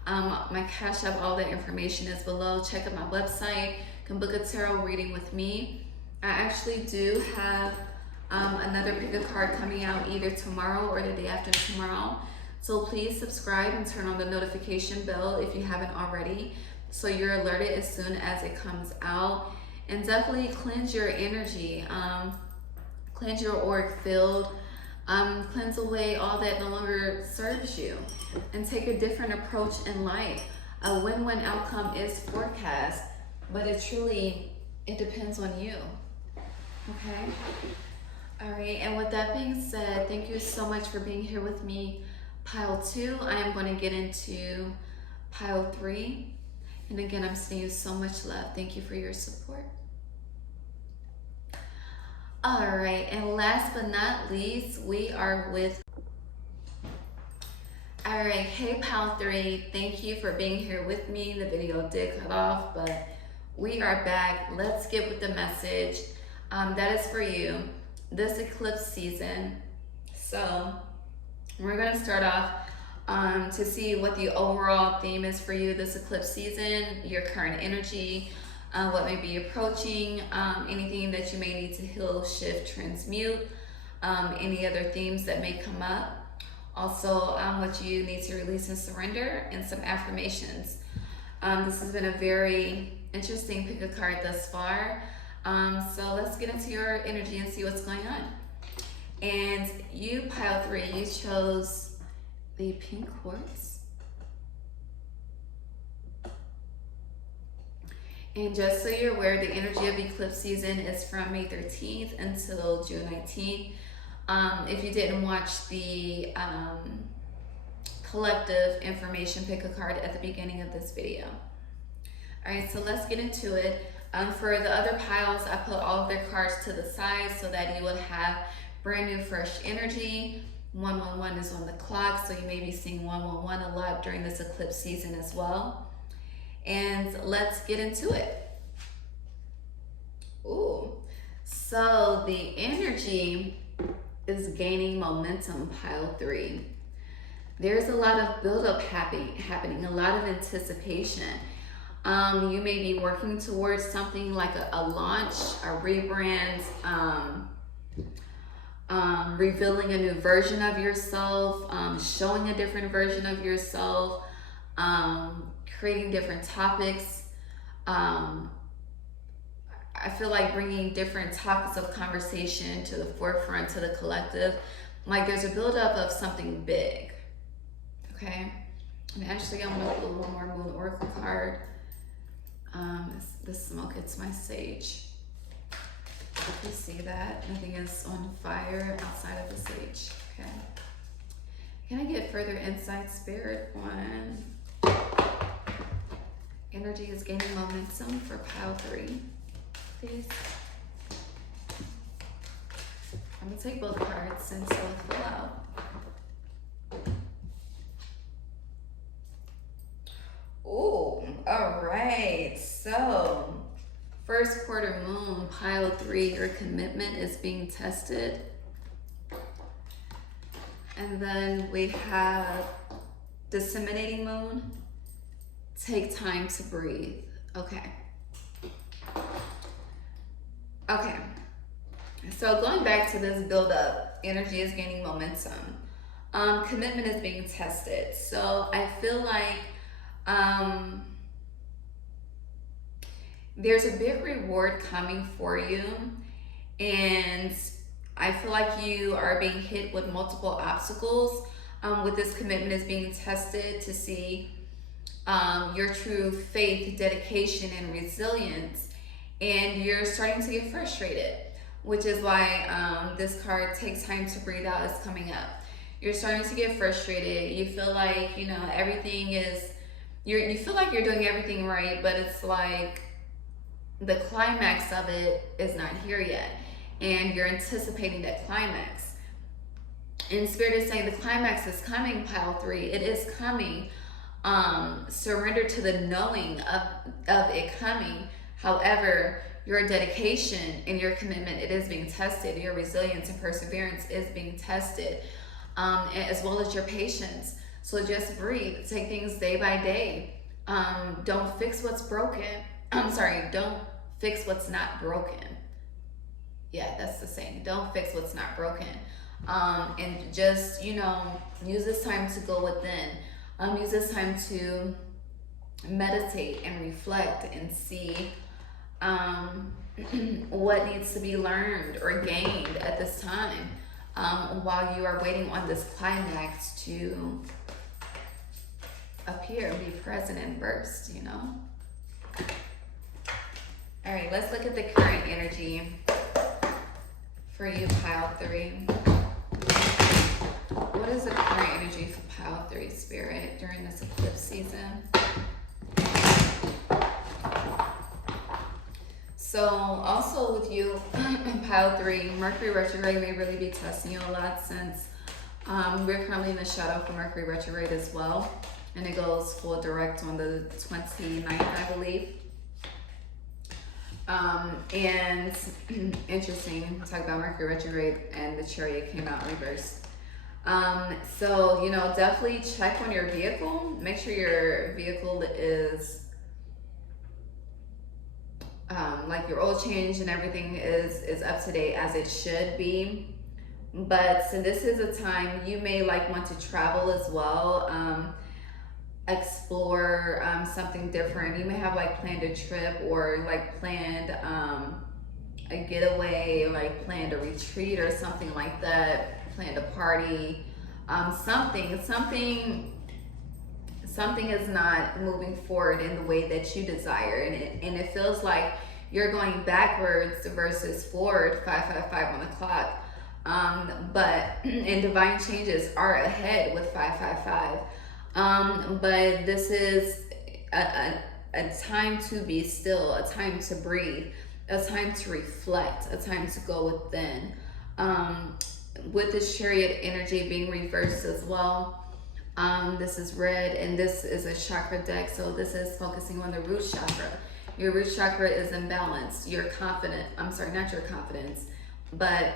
My Cash App, all that information is below. Check out my website. You can book a tarot reading with me. I actually do have another pick a card coming out either tomorrow or the day after tomorrow. So please subscribe and turn on the notification bell if you haven't already, so you're alerted as soon as it comes out. And definitely cleanse your energy, cleanse your auric field, cleanse away all that no longer serves you, and take a different approach in life. A win-win outcome is forecast, but it depends on you. Okay? All right, and with that being said, thank you so much for being here with me. Pile 2, I am going to get into pile 3. And again, I'm sending you so much love. Thank you for your support. All right, and last but not least, we are with. All right, hey Pal 3, thank you for being here with me. The video did cut off, but we are back. Let's get with the message. That is for you, this eclipse season. So we're gonna start off to see what the overall theme is for you this eclipse season, your current energy, what may be approaching, anything that you may need to heal, shift, transmute, any other themes that may come up. Also, what you need to release and surrender, and some affirmations. This has been a very interesting pick a card thus far. So let's get into your energy and see what's going on. And you, Pile 3, you chose the pink quartz. And just so you're aware, the energy of eclipse season is from May 13th until June 19th. If you didn't watch the collective information pick a card at the beginning of this video. All right, so let's get into it. For the other piles, I put all of their cards to the side so that you would have brand new, fresh energy. 111 is on the clock, so you may be seeing 111 a lot during this eclipse season as well. And let's get into it. Ooh, so the energy is gaining momentum, Pile 3. There's a lot of buildup happening, a lot of anticipation. You may be working towards something like a launch, a rebrand, revealing a new version of yourself, showing a different version of yourself, creating different topics. I feel like bringing different topics of conversation to the forefront, to the collective. Like there's a buildup of something big, okay? And actually, I'm gonna pull one more Moon Oracle card. The smoke, it's my sage. You see that? Nothing is on fire outside of the sage, okay? Can I get further insight, Spirit, on energy is gaining momentum for Pile 3? Please. I'm gonna take both cards since both fell out. Ooh, all right. So, first quarter moon, Pile 3, your commitment is being tested. And then we have disseminating moon, take time to breathe. Okay. Okay, so going back to this build-up, energy is gaining momentum. Commitment is being tested. So I feel like there's a big reward coming for you. And I feel like you are being hit with multiple obstacles. With this commitment is being tested to see your true faith, dedication, and resilience. And you're starting to get frustrated, which is why this card, Take Time to Breathe Out, is coming up. You're starting to get frustrated. You feel like, you know, everything is, you feel like you're doing everything right, but it's like the climax of it is not here yet. And you're anticipating that climax. And Spirit is saying the climax is coming, Pile 3. It is coming. Surrender to the knowing of it coming. However, your dedication and your commitment, it is being tested. Your resilience and perseverance is being tested, as well as your patience. So just breathe. Take things day by day. Don't fix what's broken. Don't fix what's not broken. Yeah, that's the saying. Don't fix what's not broken. And just, you know, use this time to go within. Use this time to meditate and reflect and see what needs to be learned or gained at this time, while you are waiting on this climax to appear, be present, and burst, you know? All right, let's look at the current energy for you, Pile 3. What is the current energy for Pile 3, Spirit, during this eclipse season? So also with you in pile 3, Mercury retrograde may really be testing you a lot since we're currently in the shadow for Mercury retrograde as well. And it goes full direct on the 29th, I believe. And interesting, talk about Mercury retrograde and the Chariot came out reversed. So, you know, definitely check on your vehicle. Make sure your vehicle is like your oil change and everything is up to date as it should be. But so this is a time you may like want to travel as well, explore something different. You may have like planned a trip or like planned a getaway, like planned a retreat or something like that, planned a party, something is not moving forward in the way that you desire, and it feels like you're going backwards versus forward, 555 on the clock. And divine changes are ahead with 555. But this is a time to be still, a time to breathe, a time to reflect, a time to go within. With this Chariot energy being reversed as well. This is red, and this is a chakra deck, so this is focusing on the root chakra. Your root chakra is imbalanced. Your confidence, I'm sorry, not your confidence, but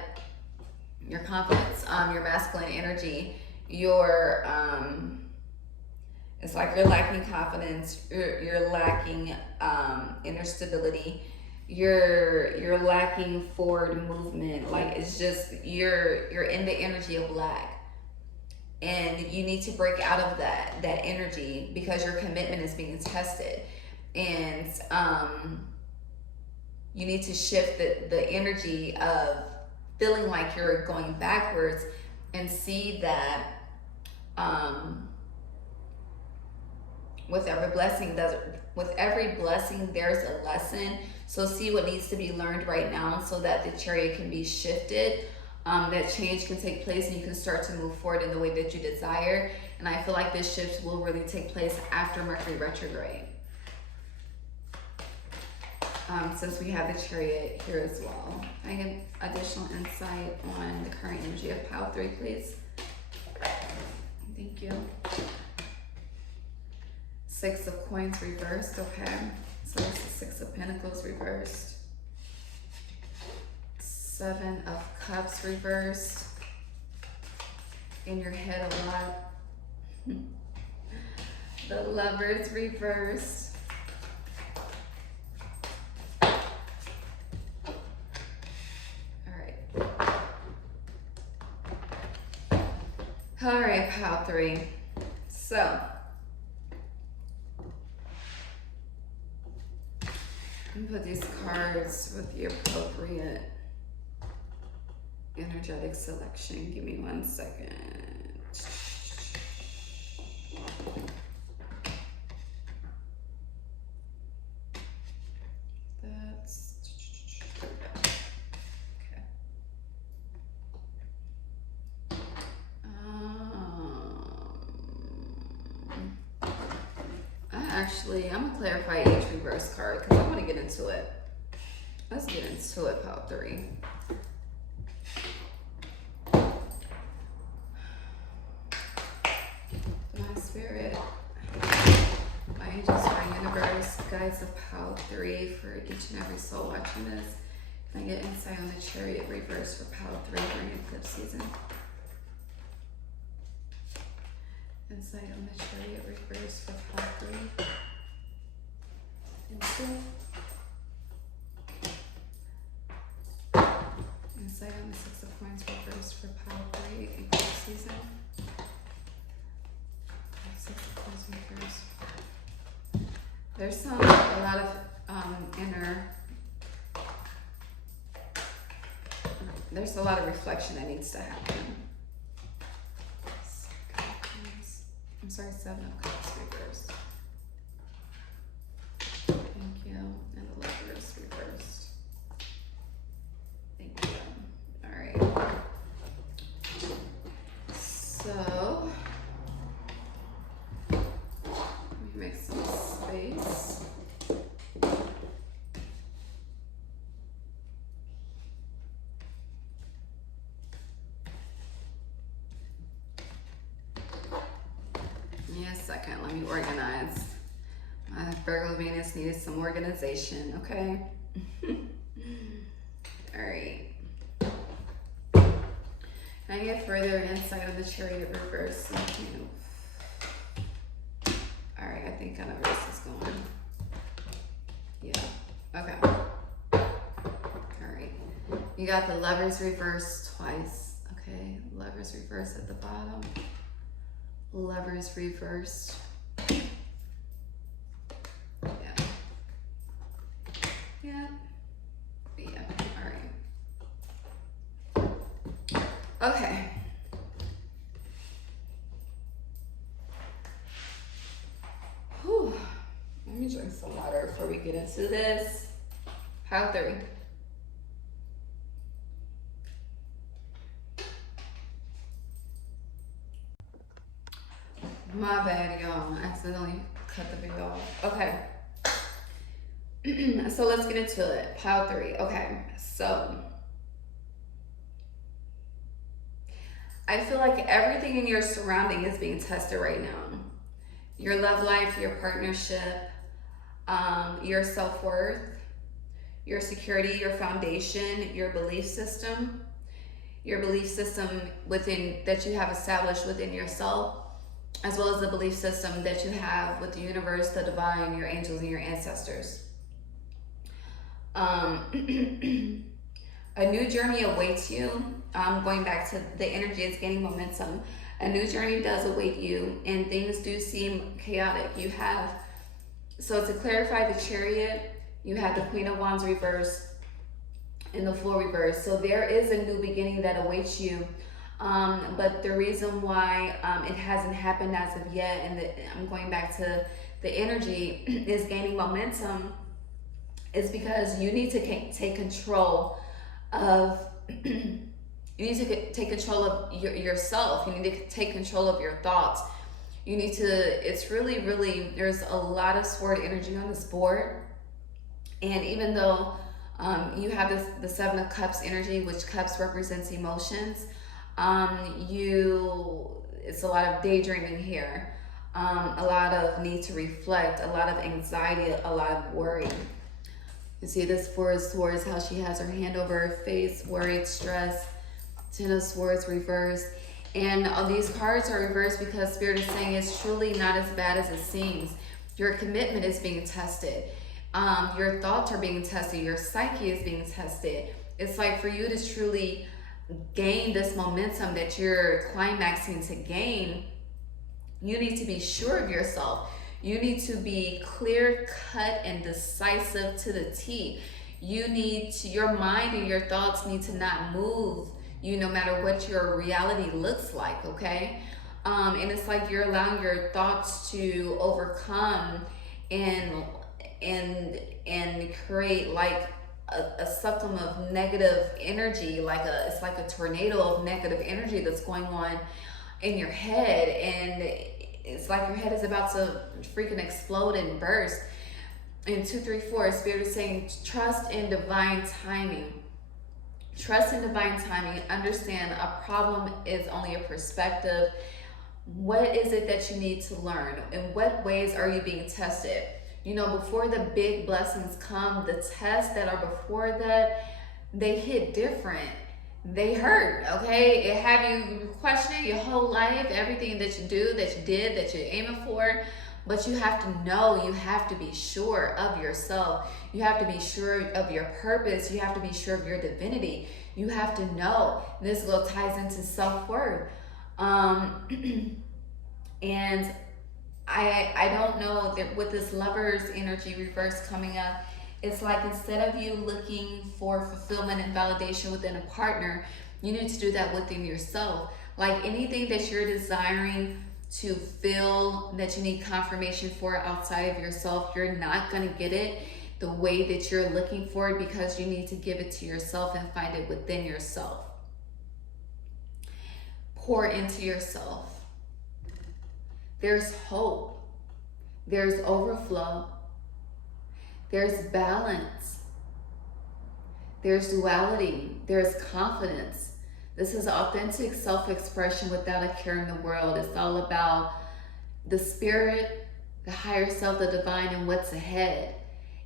your confidence, your masculine energy, your, it's like you're lacking confidence, you're lacking inner stability, you're lacking forward movement. Like it's just, you're in the energy of lack. And you need to break out of that energy because your commitment is being tested. And you need to shift the energy of feeling like you're going backwards and see that with every blessing there's a lesson. So see what needs to be learned right now so that the Chariot can be shifted. That change can take place and you can start to move forward in the way that you desire. And I feel like this shift will really take place after Mercury retrograde. Since we have the Chariot here as well. Can I get additional insight on the current energy of pile 3, please? Thank you. 6 of Coins reversed, okay. So it's the 6 of Pentacles reversed. 7 of Cups reversed. In your head a lot. The Lovers reversed. All right, pile 3. So, I'm gonna put these cards with the appropriate energetic selection. Give me 1 second. That's okay. I'm gonna clarify each reverse card because I want to get into it. Let's get into it, pile 3. My spirit, my angels, my universe, guides of pile 3 for each and every soul watching this. Can I get insight on the Chariot reverse for pile 3 during eclipse season? Insight on the Chariot reverse for pile 3. Insight on the 6 of Coins reverse for pile 3 eclipse season. 6 of Coins reverse. There's a lot of there's a lot of reflection that needs to happen. I'm sorry, 7 of Cups reversed. Thank you. And the Lovers reversed. Thank you. All right. So, let me make some space. me a second. Let me organize. My Virgo Venus needed some organization, okay? All right. Can I get further insight on the Chariot reverse? All right, I think I know where this is going. Yeah, okay. All right. You got the Lovers reverse twice, okay? Lovers reverse at the bottom. Lovers reversed. Yeah. Yeah. Yeah. All right. Okay. Whew. Let me drink some water before we get into this. Pile 3. My bad, y'all. I accidentally cut the video off. Okay. So let's get into it. Pile 3. Okay. So I feel like everything in your surrounding is being tested right now. Your love life, your partnership, your self-worth, your security, your foundation, your belief system within that you have established within yourself, as well as the belief system that you have with the universe, the divine, your angels, and your ancestors. A new journey awaits you. Going back to the energy, it's gaining momentum. A new journey does await you, and things do seem chaotic. So to clarify the Chariot, you have the Queen of Wands reverse and the Fool reverse. So there is a new beginning that awaits you. But the reason why it hasn't happened as of yet, and I'm going back to the energy, is gaining momentum, is because you need to take control of you need to take control of yourself. You need to take control of your thoughts. You need to, it's really, really, there's a lot of sword energy on this board. And even though you have the 7 of Cups energy, which Cups represents emotions, it's a lot of daydreaming here, a lot of need to reflect, a lot of anxiety, a lot of worry. You see this 4 of Swords, how she has her hand over her face, worried, stressed. 10 of Swords reversed. And all these cards are reversed because Spirit is saying it's truly not as bad as it seems. Your commitment is being tested. Your thoughts are being tested. Your psyche is being tested. It's like for you to truly gain this momentum that you're climaxing to gain, you need to be sure of yourself. You need to be clear cut and decisive to the T. Your mind and your thoughts need to not move no matter what your reality looks like, okay? And it's like you're allowing your thoughts to overcome and create like a cyclone of negative energy, it's like a tornado of negative energy that's going on in your head, and it's like your head is about to freaking explode and burst. And 2, 3, 4, Spirit is saying trust in divine timing. Trust in divine timing. Understand a problem is only a perspective. What is it that you need to learn? In what ways are you being tested? Before the big blessings come, the tests that are before that, they hit different. They hurt, okay? It have you questioning your whole life, everything that you do, that you did, that you're aiming for. But you have to know, you have to be sure of yourself. You have to be sure of your purpose. You have to be sure of your divinity. You have to know. This ties into self-worth. And I don't know that with this Lover's energy reverse coming up, it's like instead of you looking for fulfillment and validation within a partner, you need to do that within yourself. Like anything that you're desiring to feel that you need confirmation for outside of yourself, you're not going to get it the way that you're looking for it, because you need to give it to yourself and find it within yourself. Pour into yourself. There's hope. There's overflow. There's balance. There's duality. There's confidence. This is authentic self-expression without a care in the world. It's all about the spirit, the higher self, the divine, and what's ahead.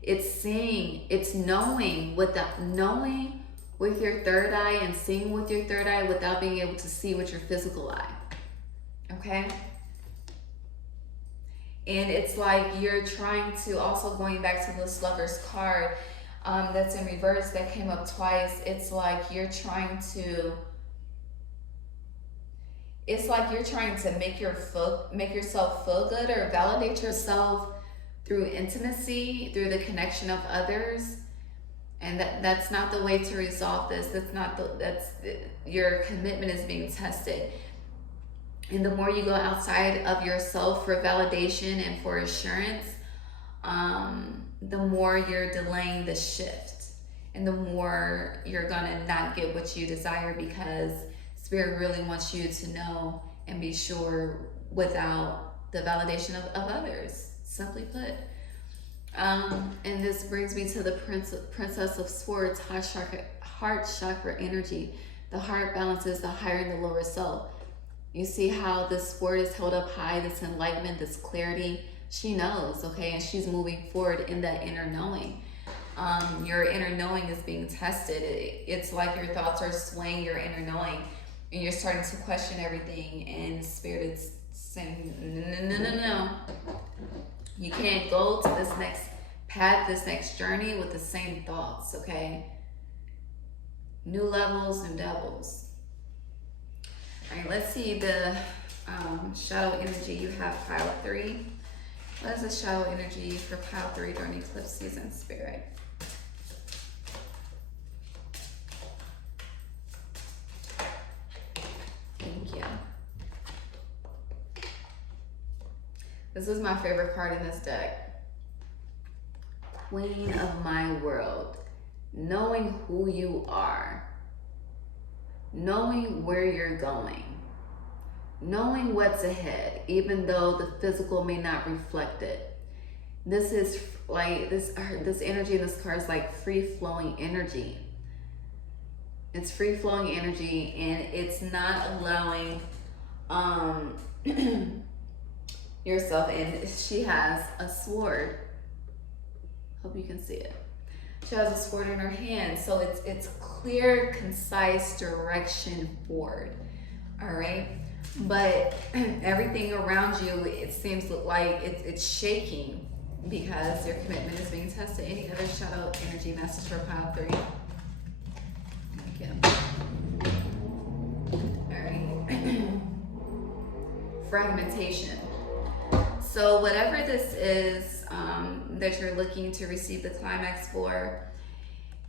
It's seeing, it's knowing with your third eye and seeing with your third eye without being able to see with your physical eye. Okay? And it's like you're trying to, also going back to this Lover's card that's in reverse that came up twice. It's like you're trying to make yourself feel good or validate yourself through intimacy, through the connection of others. And that's not the way to resolve this. Your commitment is being tested. And the more you go outside of yourself for validation and for assurance, the more you're delaying the shift. And the more you're gonna not get what you desire, because Spirit really wants you to know and be sure without the validation of others, simply put. And this brings me to the Princess of Swords, heart chakra energy. The heart balances the higher and the lower self. You see how this sword is held up high, this enlightenment, this clarity. She knows, okay? And she's moving forward in that inner knowing. Your inner knowing is being tested. It's like your thoughts are swaying your inner knowing, and you're starting to question everything, and Spirit is saying, no. You can't go to this next path, this next journey with the same thoughts, okay? New levels, new devils. All right, let's see the shadow energy. You have pile 3. What is the shadow energy for pile 3 during eclipse season, Spirit? Thank you. This is my favorite card in this deck. Queen of my world. Knowing who you are. Knowing where you're going. Knowing what's ahead, even though the physical may not reflect it. This is like, this energy in this card is like free-flowing energy. It's free-flowing energy, and it's not allowing yourself, and she has a sword. Hope you can see it. She has a sword in her hand, so it's clear, concise direction forward. All right, but everything around you, it seems like it's shaking because your commitment is being tested. Any other shadow energy message for pile 3? Thank you. All right. Fragmentation. So whatever this is that you're looking to receive the climax for,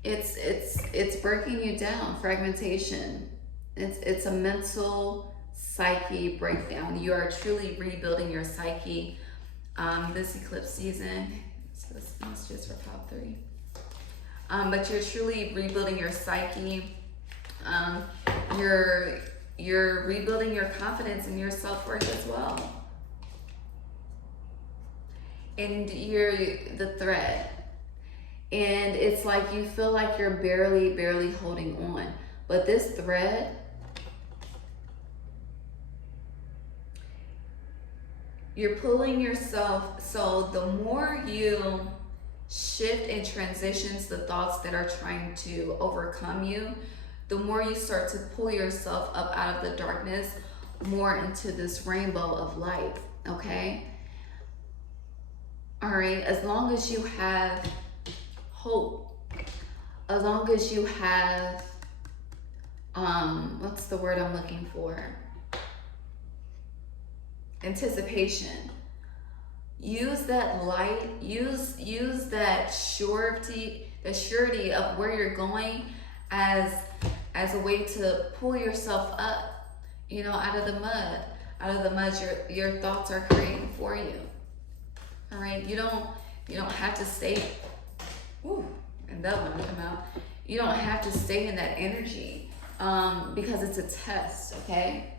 it's breaking you down. Fragmentation. It's a mental psyche breakdown. You are truly rebuilding your psyche this eclipse season. So this message is for pile 3. But you're truly rebuilding your psyche. You're rebuilding your confidence and your self-worth as well. And you're the thread. And it's like you feel like you're barely holding on. But this thread, you're pulling yourself. So the more you shift and transitions the thoughts that are trying to overcome you, the more you start to pull yourself up out of the darkness, more into this rainbow of light, okay? All right, as long as you have hope, as long as you have, what's the word I'm looking for? Anticipation. Use that light, use that surety of where you're going as a way to pull yourself up, you know, out of the mud your thoughts are creating for you. All right, you don't have to stay, and that one come out. You don't have to stay in that energy because it's a test, okay?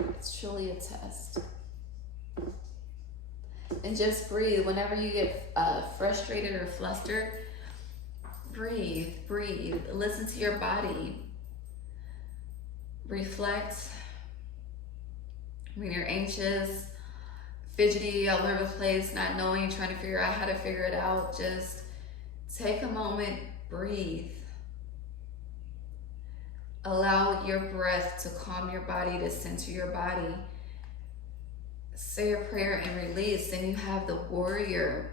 It's truly a test. And just breathe. Whenever you get frustrated or flustered, breathe. Listen to your body. Reflect. when you're anxious, fidgety, all over the place, not knowing, trying to figure out how to figure it out, just take a moment, breathe. Allow your breath to calm your body, to center your body. Say a prayer and release. Then you have the warrior.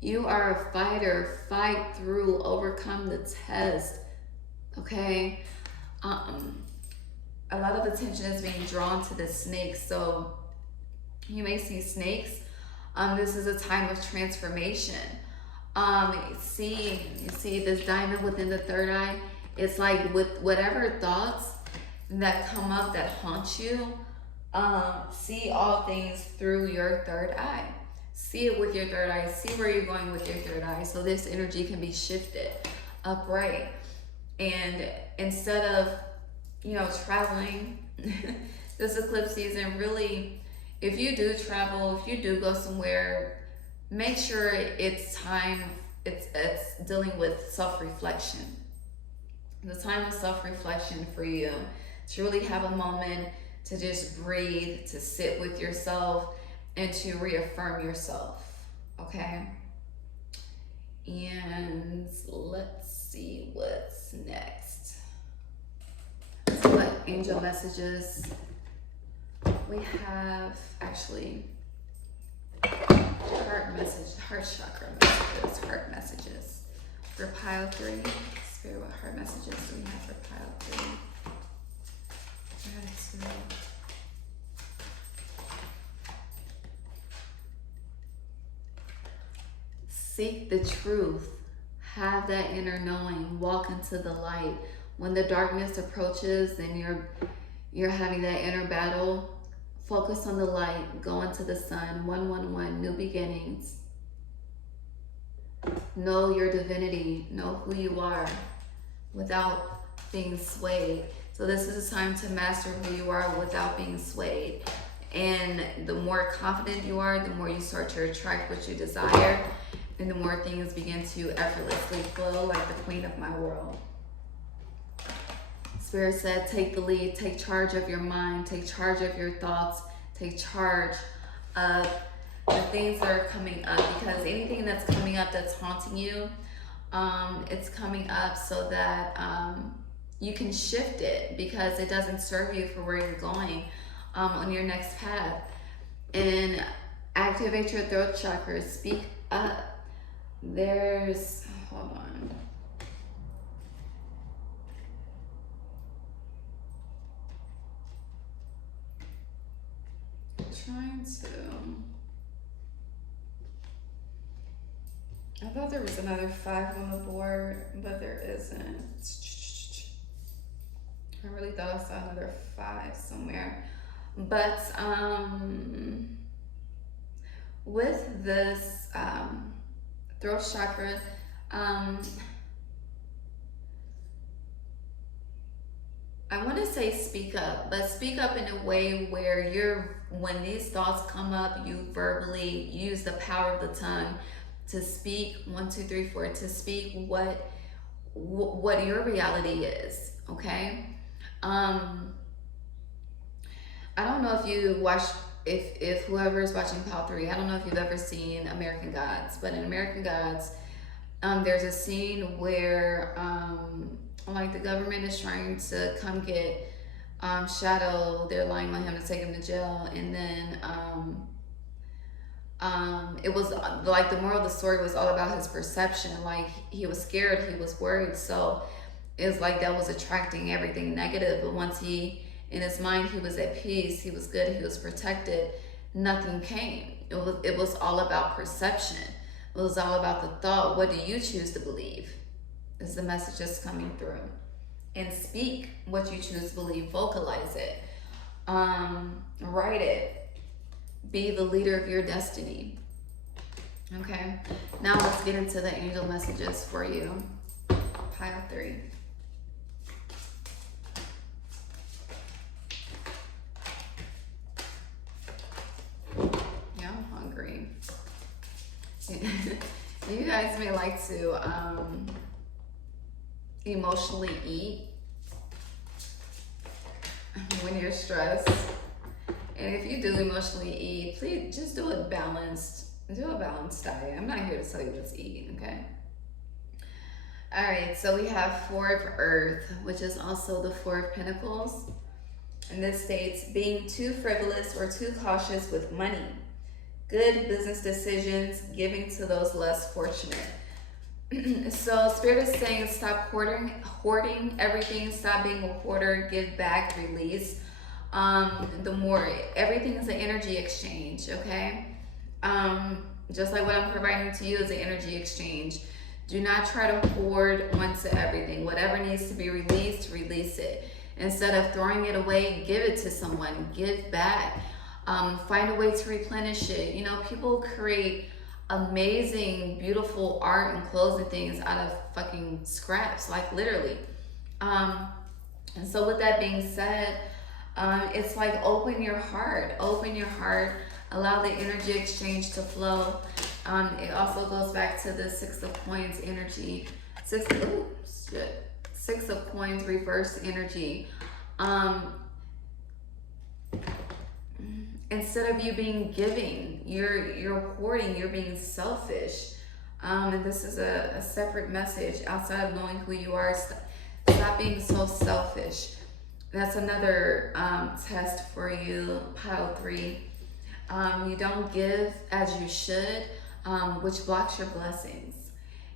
You are a fighter. Fight through, overcome the test. Okay? A lot of attention is being drawn to the snakes. So you may see snakes. This is a time of transformation. You see this diamond within the third eye. It's like with whatever thoughts that come up that haunt you, see all things through your third eye. See it with your third eye. See where you're going with your third eye. So this energy can be shifted upright. And instead of, traveling, this eclipse season, really, if you do travel, if you do go somewhere, make sure it's dealing with self-reflection. The time of self-reflection for you, to really have a moment to just breathe, to sit with yourself, and to reaffirm yourself, okay? And let's see what's next. So what angel messages we have? Actually, heart chakra messages, heart messages for pile 3. Spirit, what heart messages do we have for pile 3? Gratitude. Seek the truth. Have that inner knowing. Walk into the light. When the darkness approaches and you're having that inner battle, focus on the light. Go into the sun. 111, new beginnings. Know your divinity. Know who you are without being swayed. So this is a time to master who you are without being swayed. And the more confident you are, the more you start to attract what you desire, and the more things begin to effortlessly flow like the queen of my world. Spirit said, take the lead, take charge of your mind, take charge of your thoughts, take charge of the things that are coming up, because anything that's coming up that's haunting you, it's coming up so that you can shift it, because it doesn't serve you for where you're going on your next path. And activate your throat chakra. Speak up. Hold on. I thought there was another 5 on the board, but there isn't. I really thought I saw another 5 somewhere. But with this throat chakra, I want to say speak up, but speak up in a way where when these thoughts come up, you verbally use the power of the tongue to speak 1, 2, 3, 4, to speak what your reality is, okay? I don't know if you watch, if whoever is watching Pile 3, I don't know if you've ever seen American Gods, but in American Gods, there's a scene where like the government is trying to come get Shadow. They're lying on him to take him to jail, and then it was like the moral of the story was all about his perception. Like he was scared, he was worried, so it was like that was attracting everything negative. But once in his mind, he was at peace, he was good, he was protected, nothing came. It was all about perception. It was all about the thought. What do you choose to believe? Is the message just coming through? And speak what you choose to believe. Vocalize it. Write it. Be the leader of your destiny. Okay. Now let's get into the angel messages for you. Pile 3. Yeah, I'm hungry. You guys may like to emotionally eat when you're stressed, And if you do emotionally eat, please just do a balanced diet. I'm not here to tell you what to eat, okay? All right, so we have Four of Earth, which is also the Four of Pentacles. And this states, being too frivolous or too cautious with money. Good business decisions, giving to those less fortunate. So Spirit is saying stop hoarding everything, stop being a hoarder, give back, release. Everything is an energy exchange, okay? Just like what I'm providing to you is an energy exchange. Do not try to hoard onto everything. Whatever needs to be released, release it. Instead of throwing it away, give it to someone, give back. Find a way to replenish it. You know, people create amazing, beautiful art and clothes and things out of fucking scraps, like literally. And so with that being said, it's like open your heart, allow the energy exchange to flow. It also goes back to the Six of Coins energy. Six of Coins reverse energy. Instead of you being giving, you're hoarding, you're being selfish. And this is a separate message outside of knowing who you are. Stop being so selfish. That's another test for you, pile 3. You don't give as you should, which blocks your blessings.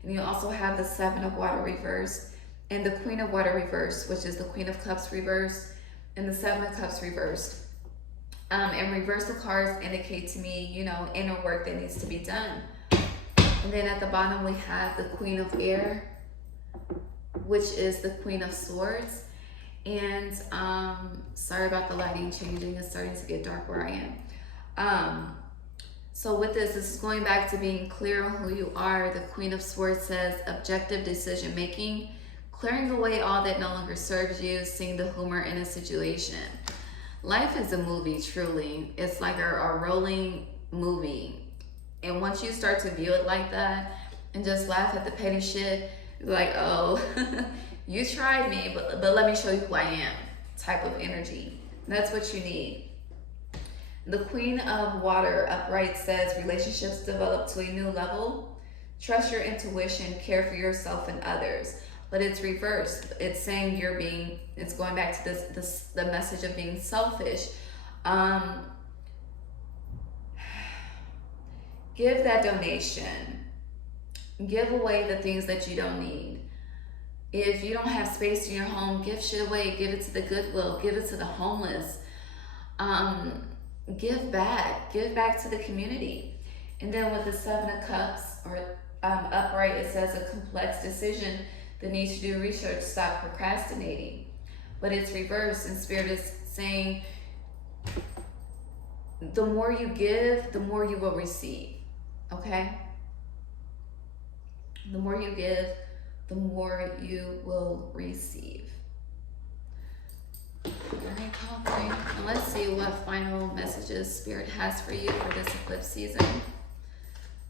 And you also have the Seven of Water reversed and the Queen of Water reversed, which is the Queen of Cups reversed and the Seven of Cups reversed. And reversal cards indicate to me, you know, inner work that needs to be done. And then at the bottom we have the Queen of Air, which is the Queen of Swords. And sorry about the lighting changing. It's starting to get dark where I am. So with this is going back to being clear on who you are. The Queen of Swords says objective decision making, clearing away all that no longer serves you, seeing the humor in a situation. Life is a movie, truly. It's like a rolling movie. And once you start to view it like that and just laugh at the petty shit, you're like, oh, you tried me, but let me show you who I am type of energy. That's what you need. The Queen of Water upright says relationships develop to a new level. Trust your intuition, care for yourself and others. But it's reversed. It's saying it's going back to the message of being selfish. Give that donation. Give away the things that you don't need. If you don't have space in your home, give shit away. Give it to the Goodwill. Give it to the homeless. Give back to the community. And then with the Seven of Cups or upright, it says a complex decision that needs to do research, stop procrastinating. But it's reversed, and Spirit is saying the more you give, the more you will receive, okay? The more you give, the more you will receive. All right, call 3. And let's see what final messages Spirit has for you for this eclipse season.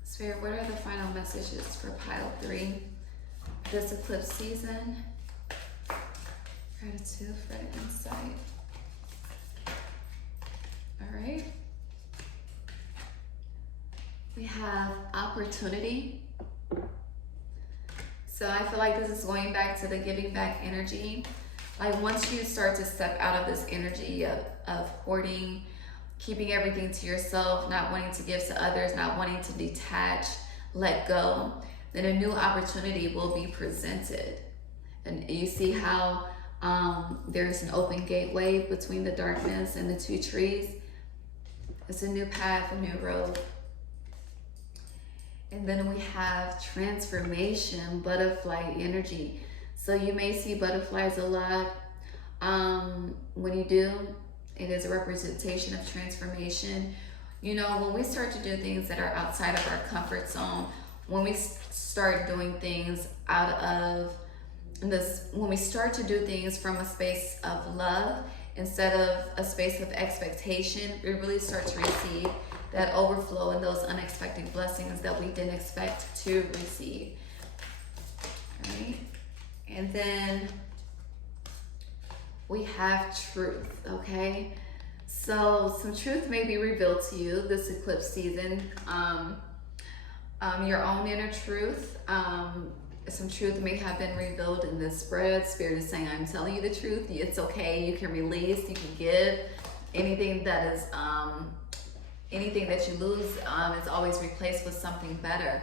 Spirit, what are the final messages for pile 3? This eclipse season? Gratitude for the insight. All right. We have opportunity. So I feel like this is going back to the giving back energy. Like once you start to step out of this energy of hoarding, keeping everything to yourself, not wanting to give to others, not wanting to detach, let go, then a new opportunity will be presented. And you see how there's an open gateway between the darkness and the 2 trees. It's a new path, a new road. And then we have transformation, butterfly energy. So you may see butterflies a lot. When you do, it is a representation of transformation. You know, when we start to do things that are outside of our comfort zone, when we start doing things out of this, when we start to do things from a space of love instead of a space of expectation, we really start to receive that overflow and those unexpected blessings that we didn't expect to receive. All right. And then we have truth, okay? So some truth may be revealed to you this eclipse season. Your own inner truth. Some truth may have been revealed in this spread. Spirit is saying, I'm telling you the truth. It's okay. You can release. You can give. Anything that is, anything that you lose is always replaced with something better.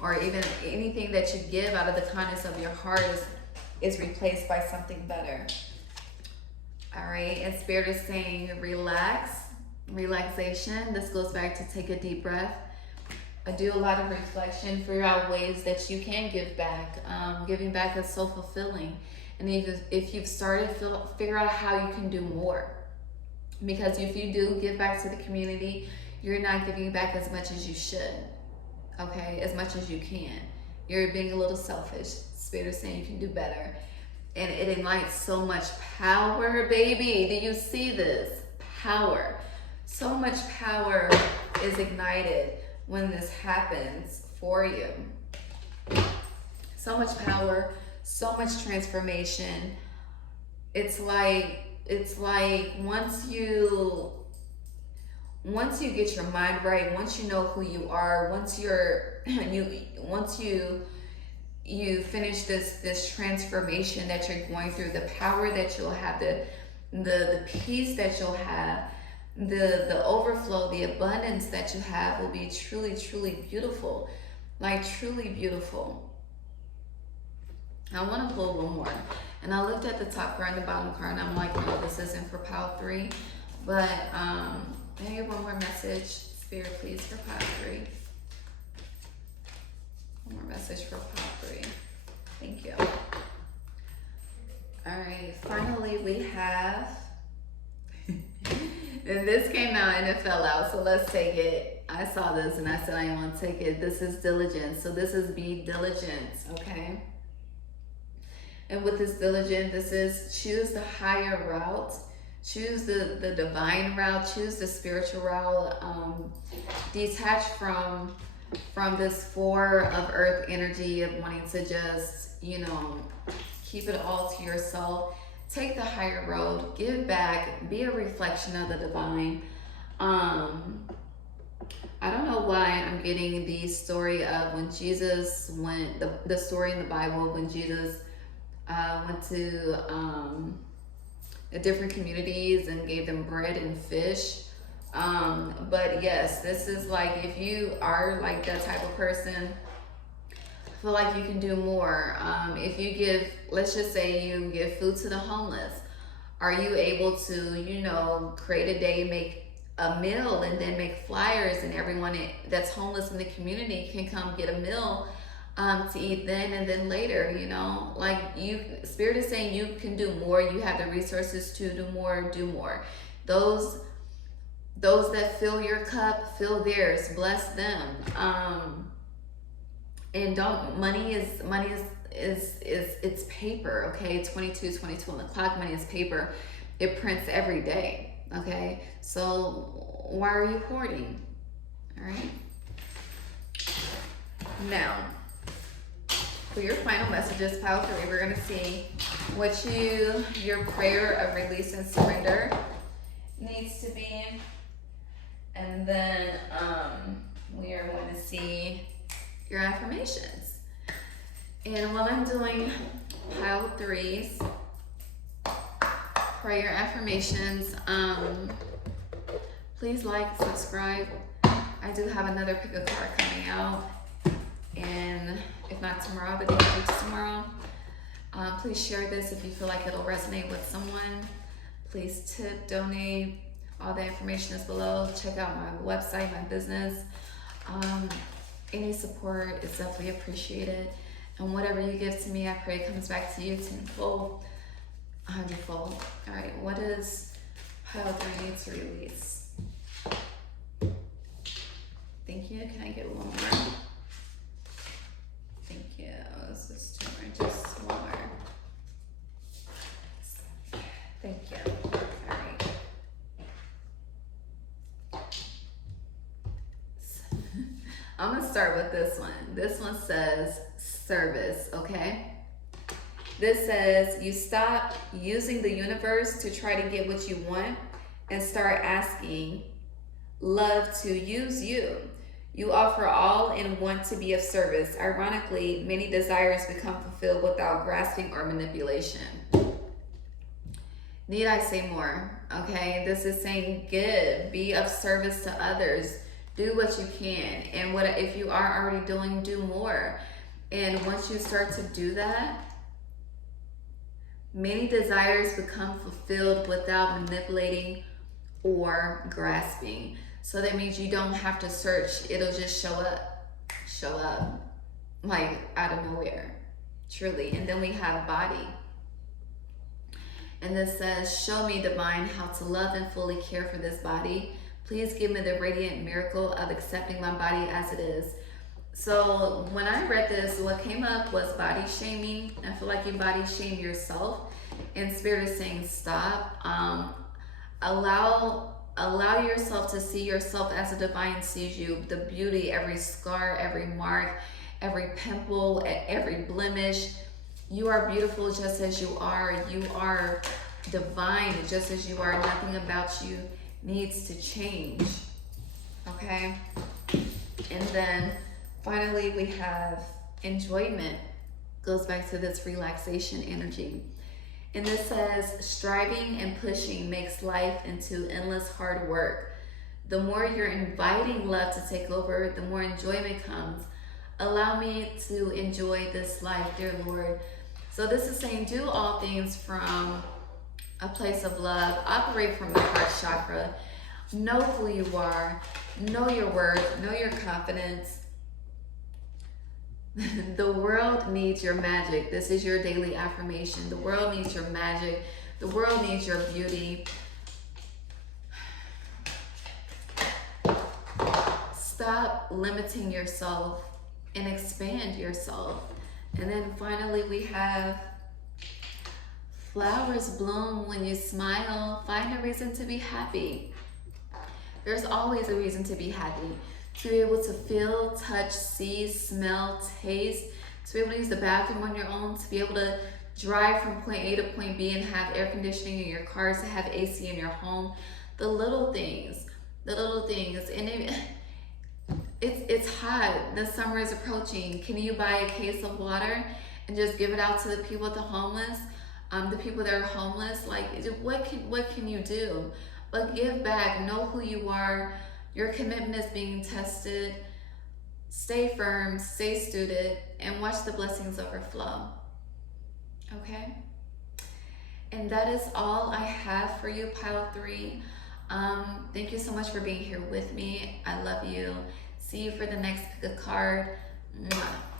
Or even anything that you give out of the kindness of your heart is replaced by something better. All right, and Spirit is saying relax, relaxation. This goes back to take a deep breath. Do a lot of reflection, figure out ways that you can give back. Giving back is so fulfilling. And if you've started, figure out how you can do more. Because if you do give back to the community, you're not giving back as much as you should. Okay, as much as you can. You're being a little selfish. Spirit is saying you can do better. And it ignites so much power, baby. Do you see this? Power. So much power is ignited when this happens for you. So much power, so much transformation. It's like once you get your mind right, once you know who you are, once you finish this transformation that you're going through, the power that you'll have, the peace that you'll have, the overflow, the abundance that you have will be truly, truly beautiful. Like truly beautiful. I want to pull a little more. And I looked at the top card and the bottom card, and I'm like, no, this isn't for pile 3. But maybe one more message. Spirit, please, for pile 3. One more message for pile 3. Thank you. All right, finally we have, and this came out and it fell out, so let's take it. I saw this and I said I want to take it. This is diligence. So this is be diligent, okay? And with this diligent, this is choose the higher route. Choose the divine route. Choose the spiritual route. Detach from this 4 of earth energy of wanting to just, keep it all to yourself. Take the higher road. Give back. Be a reflection of the divine. I don't know why I'm getting the story of when Jesus went, the story in the Bible when Jesus went to different communities and gave them bread and fish. But yes, this is like, if you are like that type of person, feel like you can do more. If you give, let's just say you give food to the homeless, are you able to, create a day, make a meal, and then make flyers, and everyone that's homeless in the community can come get a meal to eat then and then later, like Spirit is saying you can do more. You have the resources to do more, do more. Those that fill your cup, fill theirs, bless them. And money is it's paper, okay? 22 on the clock. Money is paper. It prints every day, okay? So why are you hoarding? All right. Now, for your final messages, pile 3, we're gonna see what your prayer of release and surrender needs to be, and then we are going to see your affirmations. And while I'm doing pile 3's prayer affirmations, please like, subscribe. I do have another pick a card coming out, and if not tomorrow, the day after tomorrow. Please share this if you feel like it'll resonate with someone. Please tip, donate. All the information is below. Check out my website, my business. Any support is definitely appreciated. And whatever you give to me, I pray comes back to you tenfold, 100-fold. All right, what is pile 3 need to release? Thank you. Can I get one more? Thank you. This is 2 more, just one more. Thank you. All right. I'm gonna start with this one. This one says service, okay? This says you stop using the universe to try to get what you want and start asking love to use you. You offer all and want to be of service. Ironically, many desires become fulfilled without grasping or manipulation. Need I say more? Okay, this is saying give, be of service to others, do what you can, and what if you are already doing, do more. And once you start to do that, many desires become fulfilled without manipulating or grasping. So that means you don't have to search. It'll just show up like out of nowhere, truly. And then we have body. And this says, show me, divine, how to love and fully care for this body. Please give me the radiant miracle of accepting my body as it is. So when I read this, what came up was body shaming. I feel like you body shame yourself. And Spirit is saying stop. Allow yourself to see yourself as the divine sees you. The beauty, every scar, every mark, every pimple, every blemish. You are beautiful just as you are. You are divine just as you are. Nothing about you needs to change. Okay? And then finally we have enjoyment. Goes back to this relaxation energy. And this says, striving and pushing makes life into endless hard work. The more you're inviting love to take over, the more enjoyment comes. Allow me to enjoy this life, dear Lord. So this is saying, do all things from a place of love. Operate from the heart chakra. Know who you are. Know your worth. Know your confidence. The world needs your magic. This is your daily affirmation. The world needs your magic. The world needs your beauty. Stop limiting yourself and expand yourself. And then finally we have flowers bloom when you smile. Find a reason to be happy. There's always a reason to be happy. To be able to feel, touch, see, smell, taste, to be able to use the bathroom on your own, to be able to drive from point A to point B and have air conditioning in your cars, to have AC in your home. The little things. And it's hot. The summer is approaching. Can you buy a case of water and just give it out to the people, the homeless, the people that are homeless? Like, what can you do? But give back. Know who you are. Your commitment is being tested. Stay firm, stay student, and watch the blessings overflow. Okay? And that is all I have for you, Pile 3. Thank you so much for being here with me. I love you. See you for the next pick a card. Mwah.